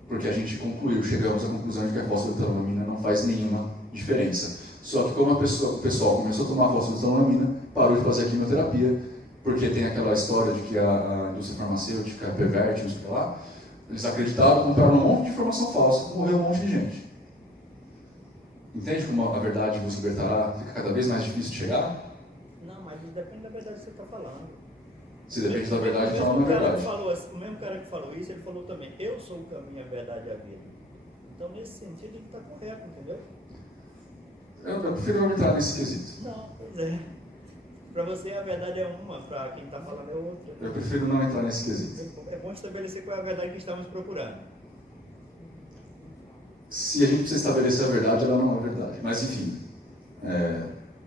Porque a gente chegamos à conclusão de que a fosfetanolamina não faz nenhuma diferença. Só que como o pessoal começou a tomar fosfetanolamina, parou de fazer a quimioterapia, porque tem aquela história de que a indústria farmacêutica perverte, não sei o que lá. Eles acreditaram, compraram um monte de informação falsa, morreu um monte de gente. Entende como a verdade vos libertará? Fica cada vez mais difícil de chegar? Não, mas depende da verdade que você está falando. Se depende da verdade, fala a verdade. O mesmo cara que falou isso, ele falou também, eu sou o caminho, a verdade e a vida. Então, nesse sentido, ele está correto, entendeu? Eu prefiro não entrar nesse quesito. Não, pois é. Para você a verdade é uma, para quem está falando é outra. Eu prefiro não entrar nesse quesito. É bom estabelecer qual é a verdade que estamos procurando. Se a gente precisa estabelecer a verdade, ela não é verdade. Mas enfim,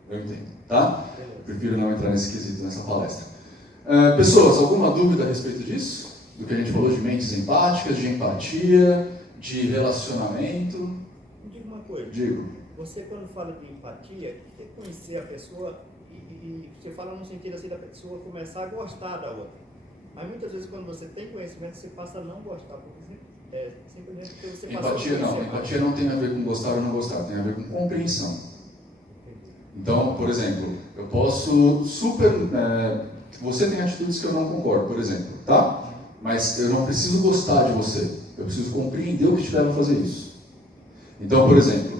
eu entendo, tá? Eu prefiro não entrar nesse quesito, nessa palestra. Pessoas, alguma dúvida a respeito disso? Do que a gente falou de mentes empáticas, de empatia, de relacionamento? Me diga uma coisa. Digo. Você quando fala de empatia, quer conhecer a pessoa e você fala no sentido assim da pessoa começar a gostar da outra. Mas muitas vezes quando você tem conhecimento, você passa a não gostar, porque simplesmente porque você passa Empatia não tem a ver com gostar ou não gostar, tem a ver com compreensão. Então, por exemplo, eu posso você tem atitudes que eu não concordo, por exemplo, tá? Mas eu não preciso gostar de você, eu preciso compreender o que te leva a fazer isso. Então, por exemplo,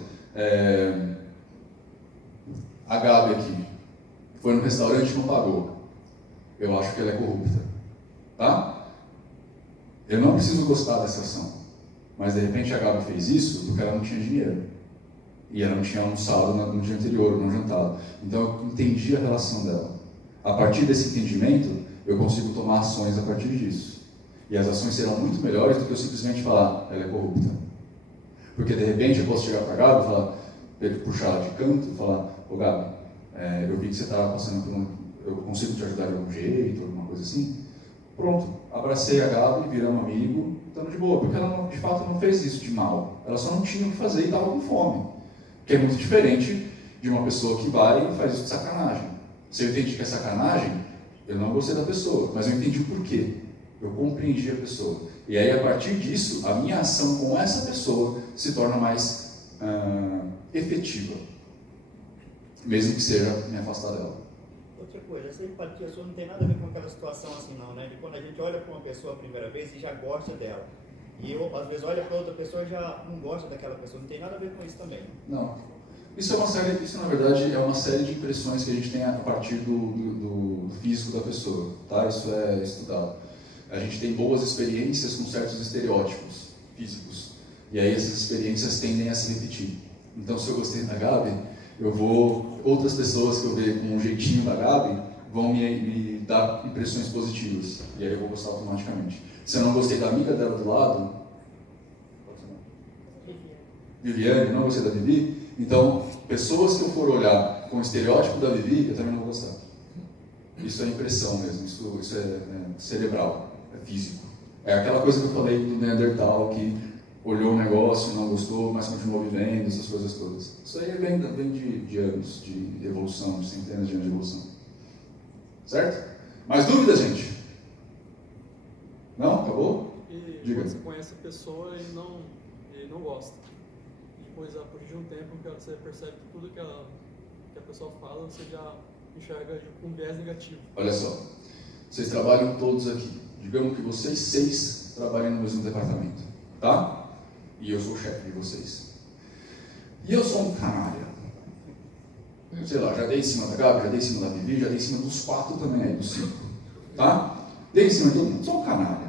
a Gabi aqui foi no restaurante e não pagou, eu acho que ela é corrupta, tá? Eu não preciso gostar dessa ação, mas de repente a Gabi fez isso porque ela não tinha dinheiro e ela não tinha almoçado no dia anterior, não jantado. Então eu entendi a relação dela. A partir desse entendimento, eu consigo tomar ações a partir disso. E as ações serão muito melhores do que eu simplesmente falar, ela é corrupta. Porque de repente eu posso chegar para a Gabi e falar, puxar ela de canto e falar, ô Gabi, eu vi que você estava passando por eu consigo te ajudar de algum jeito, alguma coisa assim. Pronto, abracei a Gabi, viramos amigo, estamos de boa, porque ela de fato não fez isso de mal. Ela só não tinha o que fazer e estava com fome. Que é muito diferente de uma pessoa que vai e faz isso de sacanagem. Se eu entendi que é sacanagem, eu não gostei da pessoa, mas eu entendi o porquê. Eu compreendi a pessoa. E aí, a partir disso, a minha ação com essa pessoa se torna mais efetiva. Mesmo que seja me afastar dela. Outra coisa, essa empatia sua não tem nada a ver com aquela situação assim não, né? De quando a gente olha para uma pessoa a primeira vez e já gosta dela. E eu, às vezes, olho para outra pessoa e já não gosto daquela pessoa. Não tem nada a ver com isso também. Não. Isso na verdade é uma série de impressões que a gente tem a partir do físico da pessoa, tá? Isso é estudado. A gente tem boas experiências com certos estereótipos físicos, e aí essas experiências tendem a se repetir. Então, se eu gostei da Gabi, outras pessoas que eu ver com um jeitinho da Gabi vão me dar impressões positivas, e aí eu vou gostar automaticamente. Se eu não gostei da amiga dela do lado, Viviane, não gostei da Vivi, então, pessoas que eu for olhar com o estereótipo da Vivi, eu também não vou gostar. Isso é impressão mesmo, isso é cerebral, é físico. É aquela coisa que eu falei do Neandertal, que olhou um negócio, não gostou, mas continuou vivendo, essas coisas todas. Isso aí vem de anos de evolução, de centenas de anos de evolução. Certo? Mais dúvidas, gente? Não? Acabou? E Diga. quando você conhece a pessoa e não gosta. Depois, a partir de um tempo, que você percebe que tudo que a pessoa fala, você já enxerga com viés negativo. Olha só, vocês trabalham todos aqui. Digamos que vocês 6 trabalham no mesmo departamento, tá? E eu sou o chefe de vocês. E eu sou um canalha. Sei lá, já dei em cima da Gabi, já dei em cima da Vivi, já dei em cima dos 4 também aí, dos 5. Tá? Dei em cima de todo mundo, sou um canalha.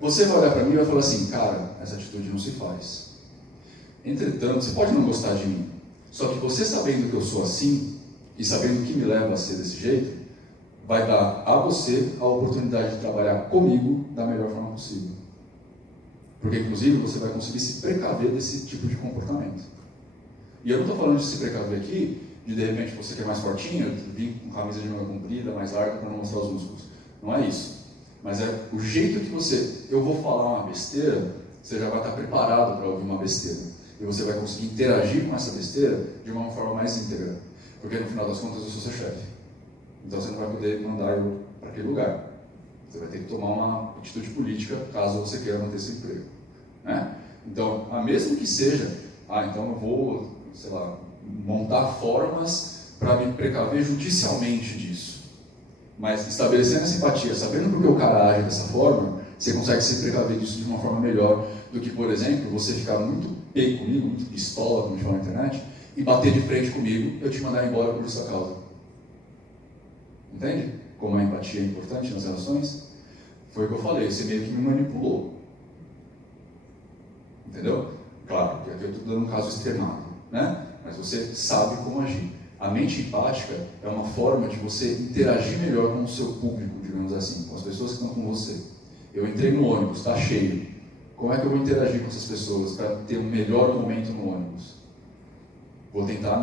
Você vai olhar para mim e vai falar assim, cara, essa atitude não se faz. Entretanto, você pode não gostar de mim, só que você sabendo que eu sou assim, e sabendo o que me leva a ser desse jeito, vai dar a você a oportunidade de trabalhar comigo da melhor forma possível. Porque, inclusive, você vai conseguir se precaver desse tipo de comportamento. E eu não estou falando de se precaver aqui, de repente você que é mais fortinho, vir com camisa de manga comprida, mais larga, para não mostrar os músculos. Não é isso. Mas é o jeito que eu vou falar uma besteira, você já vai estar preparado para ouvir uma besteira. E você vai conseguir interagir com essa besteira de uma forma mais íntegra. Porque no final das contas eu sou seu chefe. Então você não vai poder mandar eu para aquele lugar. Você vai ter que tomar uma atitude política caso você queira manter esse emprego. Né? Então, mesmo que seja, então eu vou, sei lá, montar formas para me precaver judicialmente disso. Mas estabelecendo essa empatia, sabendo por que o cara age dessa forma, você consegue se precaver disso de uma forma melhor do que, por exemplo, você ficar muito pego comigo, muito pistola, como a gente fala na internet, e bater de frente comigo, eu te mandar embora por sua causa. Entende? Como a empatia é importante nas relações? Foi o que eu falei, você meio que me manipulou. Entendeu? Claro, porque aqui eu estou dando um caso extremado, né? Mas você sabe como agir. A mente empática é uma forma de você interagir melhor com o seu público, digamos assim, com as pessoas que estão com você. Eu entrei no ônibus, está cheio. Como é que eu vou interagir com essas pessoas para ter um melhor momento no ônibus? Vou tentar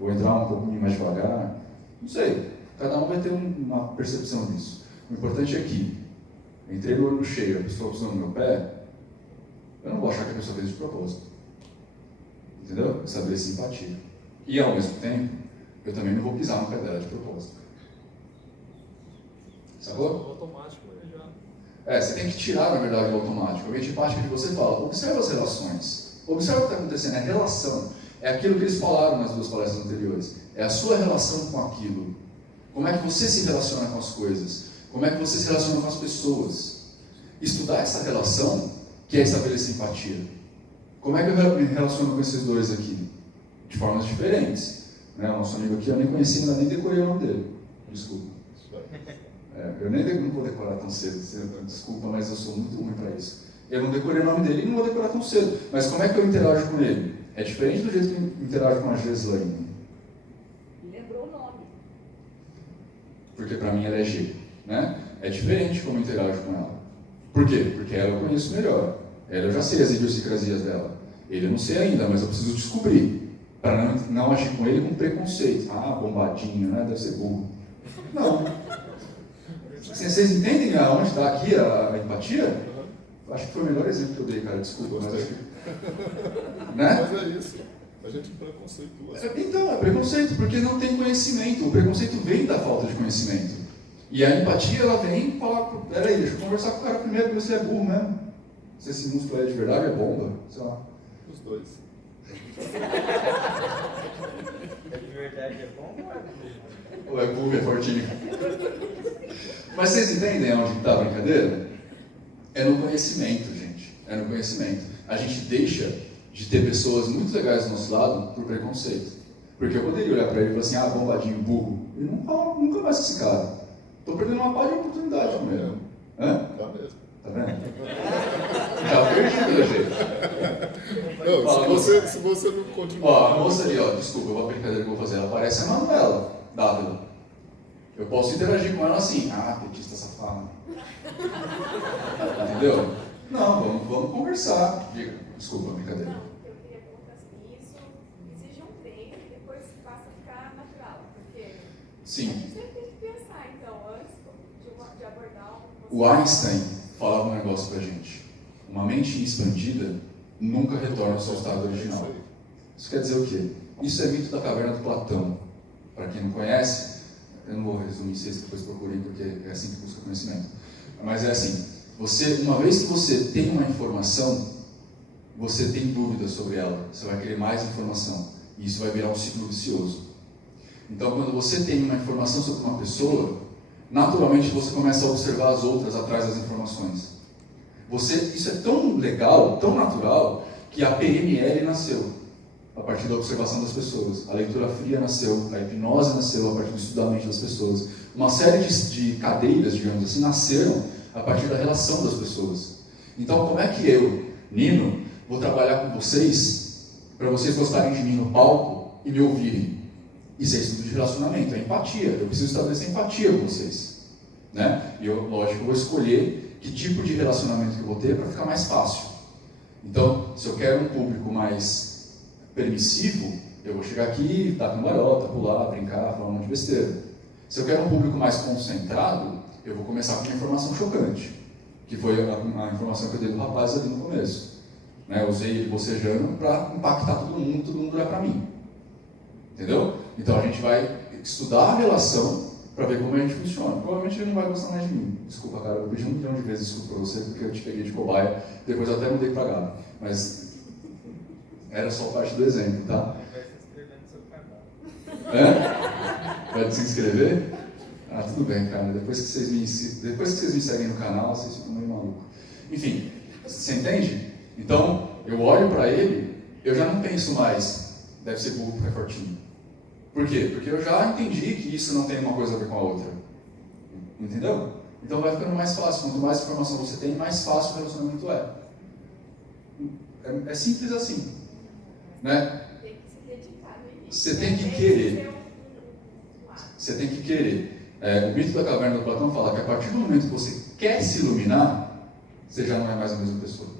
vou entrar um pouquinho mais devagar, não sei. Cada um vai ter uma percepção disso. O importante é que, entrei no ônibus cheio, a pessoa pisando no meu pé, eu não vou achar que a pessoa fez de propósito. Entendeu? Estabelecer empatia. E, ao mesmo tempo, eu também não vou pisar no pé dela de propósito. Sacou? Automático já. Você tem que tirar, na verdade, o automático. A mente empática de você fala, observa as relações. Observa o que está acontecendo, é a relação. É aquilo que eles falaram nas 2 palestras anteriores. É a sua relação com aquilo. Como é que você se relaciona com as coisas? Como é que você se relaciona com as pessoas? Estudar essa relação, que é estabelecer empatia. Como é que eu me relaciono com esses dois aqui? De formas diferentes. né? O nosso amigo aqui, eu nem conheci, ainda nem decorei o nome dele. Desculpa. Eu nem não vou decorar tão cedo, desculpa, mas eu sou muito ruim para isso. Eu não decorei o nome dele e não vou decorar tão cedo. Mas como é que eu interajo com ele? É diferente do jeito que eu interajo com a Geslaine. Lembrou o nome. Porque para mim ela é G, né? É diferente como eu interajo com ela. Por quê? Porque ela eu conheço melhor. Ela eu já sei as idiosincrasias dela. Ele eu não sei ainda, mas eu preciso descobrir. Para não agir com ele com preconceito. Ah, bombadinho, né? Deve ser burro. Não. Vocês entendem aonde está aqui a empatia? Acho que foi o melhor exemplo que eu dei, cara. Desculpa, mas acho que... Né? Mas é isso. A gente preconceitua. Então, é preconceito, porque não tem conhecimento. O preconceito vem da falta de conhecimento. E a empatia, ela vem e fala, peraí, deixa eu conversar com o cara primeiro, ver se é burro mesmo. Se esse músculo é de verdade, é bomba, sei lá. Os dois. É de verdade, é bom ou é burro? Ou é burro, é fortinho. Mas vocês entendem onde está a brincadeira? É no conhecimento, gente. É no conhecimento. A gente deixa de ter pessoas muito legais do nosso lado por preconceito. Porque eu poderia olhar para ele e falar assim, ah, bombadinho, burro. E não falo nunca mais com esse cara. Estou perdendo uma par de oportunidade com ele. Hã? Tá mesmo. Tá vendo? Já perdi pelo jeito. Não, Fala, se você não continuar... Ó, a moça ali, ó, desculpa, eu vou brincadeira que eu vou fazer. Ela parece a Manuela Dávila. Eu posso interagir com ela assim, ah, petista safada. Entendeu? Não, vamos conversar. Diga, desculpa, brincadeira. Não, eu queria perguntar assim, isso exige um treino e depois passa a ficar natural, porque Sim. a gente sempre tem que pensar, então, antes de abordar um... O Einstein falava um negócio pra gente. Uma mente expandida nunca retorna ao seu estado original. Isso quer dizer o quê? Isso é mito da caverna do Platão. Para quem não conhece, eu não vou resumir isso, depois procurem, porque é assim que busca conhecimento. Mas é assim, uma vez que você tem uma informação, você tem dúvidas sobre ela, você vai querer mais informação, e isso vai virar um ciclo vicioso. Então, quando você tem uma informação sobre uma pessoa, naturalmente você começa a observar as outras atrás das informações. Isso é tão legal, tão natural, que a PNL nasceu a partir da observação das pessoas. A leitura fria nasceu, a hipnose nasceu a partir do estudamento das pessoas. Uma série de cadeiras, digamos assim, nasceram a partir da relação das pessoas. Então, como é que eu, Nino, vou trabalhar com vocês para vocês gostarem de mim no palco e me ouvirem? Isso é estudo de relacionamento, é empatia. Eu preciso estabelecer empatia com vocês, né? E eu, lógico, vou escolher que tipo de relacionamento que eu vou ter para ficar mais fácil. Então, se eu quero um público mais permissivo, eu vou chegar aqui, dar cambalhota, pular, brincar, falar um monte de besteira. Se eu quero um público mais concentrado, eu vou começar com uma informação chocante, que foi a informação que eu dei do rapaz ali no começo. Né? Eu usei ele bocejando para impactar todo mundo olhar para mim. Entendeu? Então a gente vai estudar a relação para ver como a gente funciona. Provavelmente ele não vai gostar mais de mim. Desculpa, cara, eu pedi 1 milhão de vezes desculpa para você, porque eu te peguei de cobaia, depois eu até mudei para Gabi. Mas era só parte do exemplo, tá? Vai se inscrever no seu canal. Vai se inscrever? Ah, tudo bem, cara. Depois que vocês me seguem no canal, vocês ficam meio malucos. Enfim, você entende? Então, eu olho para ele, eu já não penso mais, deve ser burro porque é fortinho. Por quê? Porque eu já entendi que isso não tem uma coisa a ver com a outra. Entendeu? Então vai ficando mais fácil. Quanto mais informação você tem, mais fácil o relacionamento é. É simples assim. Né? Tem que se dedicar no início. Você tem que querer. Você tem que querer. O mito da caverna do Platão fala que a partir do momento que você quer se iluminar, você já não é mais a mesma pessoa.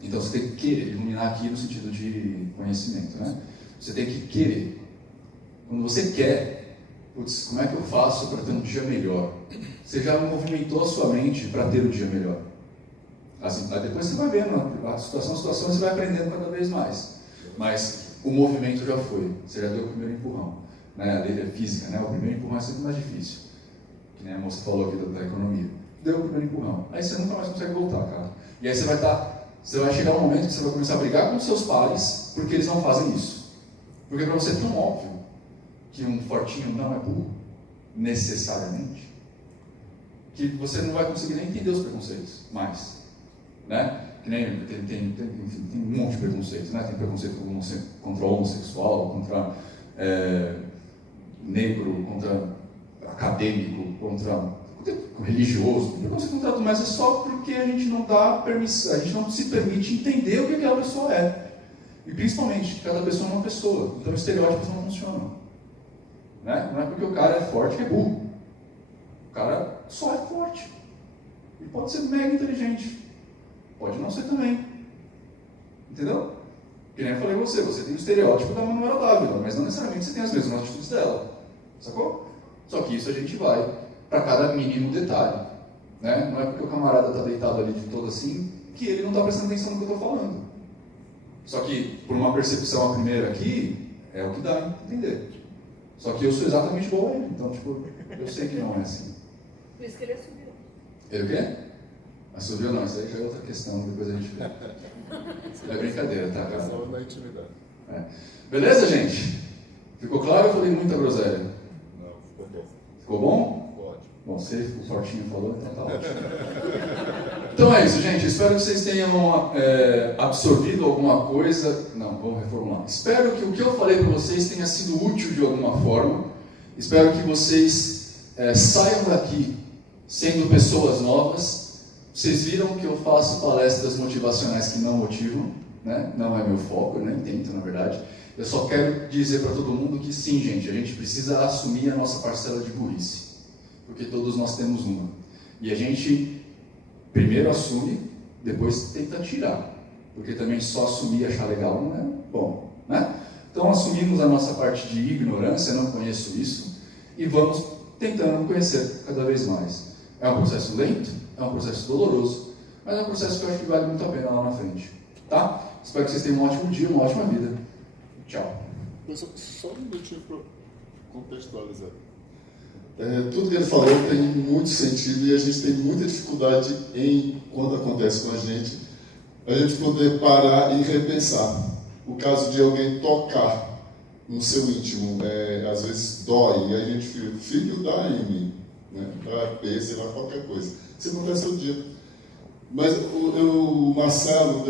Então você tem que querer. Iluminar aqui no sentido de conhecimento, né? Você tem que querer. Quando você quer, putz, como é que eu faço para ter um dia melhor? Você já movimentou a sua mente para ter um dia melhor. Assim, depois você vai vendo a situação, você vai aprendendo cada vez mais. Mas o movimento já foi, você já deu o primeiro empurrão. Né? A lei é física, né? O primeiro empurrão é sempre mais difícil. Que nem a moça falou aqui da economia. Deu o primeiro empurrão. Aí você nunca mais consegue voltar, cara. E aí você vai chegar um momento que você vai começar a brigar com os seus pares porque eles não fazem isso. Porque para você é tão óbvio que um fortinho não é burro, necessariamente, que você não vai conseguir nem entender os preconceitos mais. Né? Que nem tem um monte de preconceitos, né? Tem preconceito contra o homossexual, contra negro, contra acadêmico, contra religioso. O preconceito contra tudo mais é só porque a gente não dá permissão, a gente não se permite entender o que aquela pessoa é. E principalmente, cada pessoa é uma pessoa, então estereótipos não funcionam. Né? Não é porque o cara é forte que é burro. O cara só é forte. E pode ser mega inteligente. Pode não ser também. Entendeu? Que nem eu falei com você, você tem o estereótipo da Manuela Dávila, mas não necessariamente você tem as mesmas atitudes dela. Sacou? Só que isso a gente vai para cada mínimo detalhe. Né? Não é porque o camarada está deitado ali de todo assim, que ele não está prestando atenção no que eu estou falando. Só que, por uma percepção a primeira aqui, é o que dá a entender. Só que eu sou exatamente igual a ele, então, tipo, eu sei que não é assim. Por isso que ele assumiu. Ele o quê? Assumiu não, isso aí já é outra questão, depois a gente vê. É brincadeira, tá, cara? Só na intimidade. Beleza, gente? Ficou claro ou eu falei muita groselha? Não, ficou bom. Ficou bom? Ficou ótimo. Bom, você, o Fortinho falou, então tá ótimo. Então é isso, gente. Espero que vocês tenham absorvido alguma coisa. Não, vamos reformular. Espero que o que eu falei para vocês tenha sido útil de alguma forma. Espero que vocês saiam daqui sendo pessoas novas. Vocês viram que eu faço palestras motivacionais que não motivam, né? Não é meu foco, eu nem tento, na verdade. Eu só quero dizer para todo mundo que sim, gente, a gente precisa assumir a nossa parcela de burrice. Porque todos nós temos uma. E a gente primeiro assume, depois tenta tirar. Porque também só assumir e achar legal não é bom, né? Então assumimos a nossa parte de ignorância, não conheço isso, e vamos tentando conhecer cada vez mais. É um processo lento, é um processo doloroso, mas é um processo que eu acho que vale muito a pena lá na frente. Tá? Espero que vocês tenham um ótimo dia, uma ótima vida. Tchau. Só um minutinho para contextualizar. Tudo que ele falou tem muito sentido e a gente tem muita dificuldade em, quando acontece com a gente poder parar e repensar. O caso de alguém tocar no seu íntimo, às vezes dói, e a gente fica, filho dá em mim, né? Dá P, sei lá, qualquer coisa. Isso acontece todo dia. Mas o Marcelo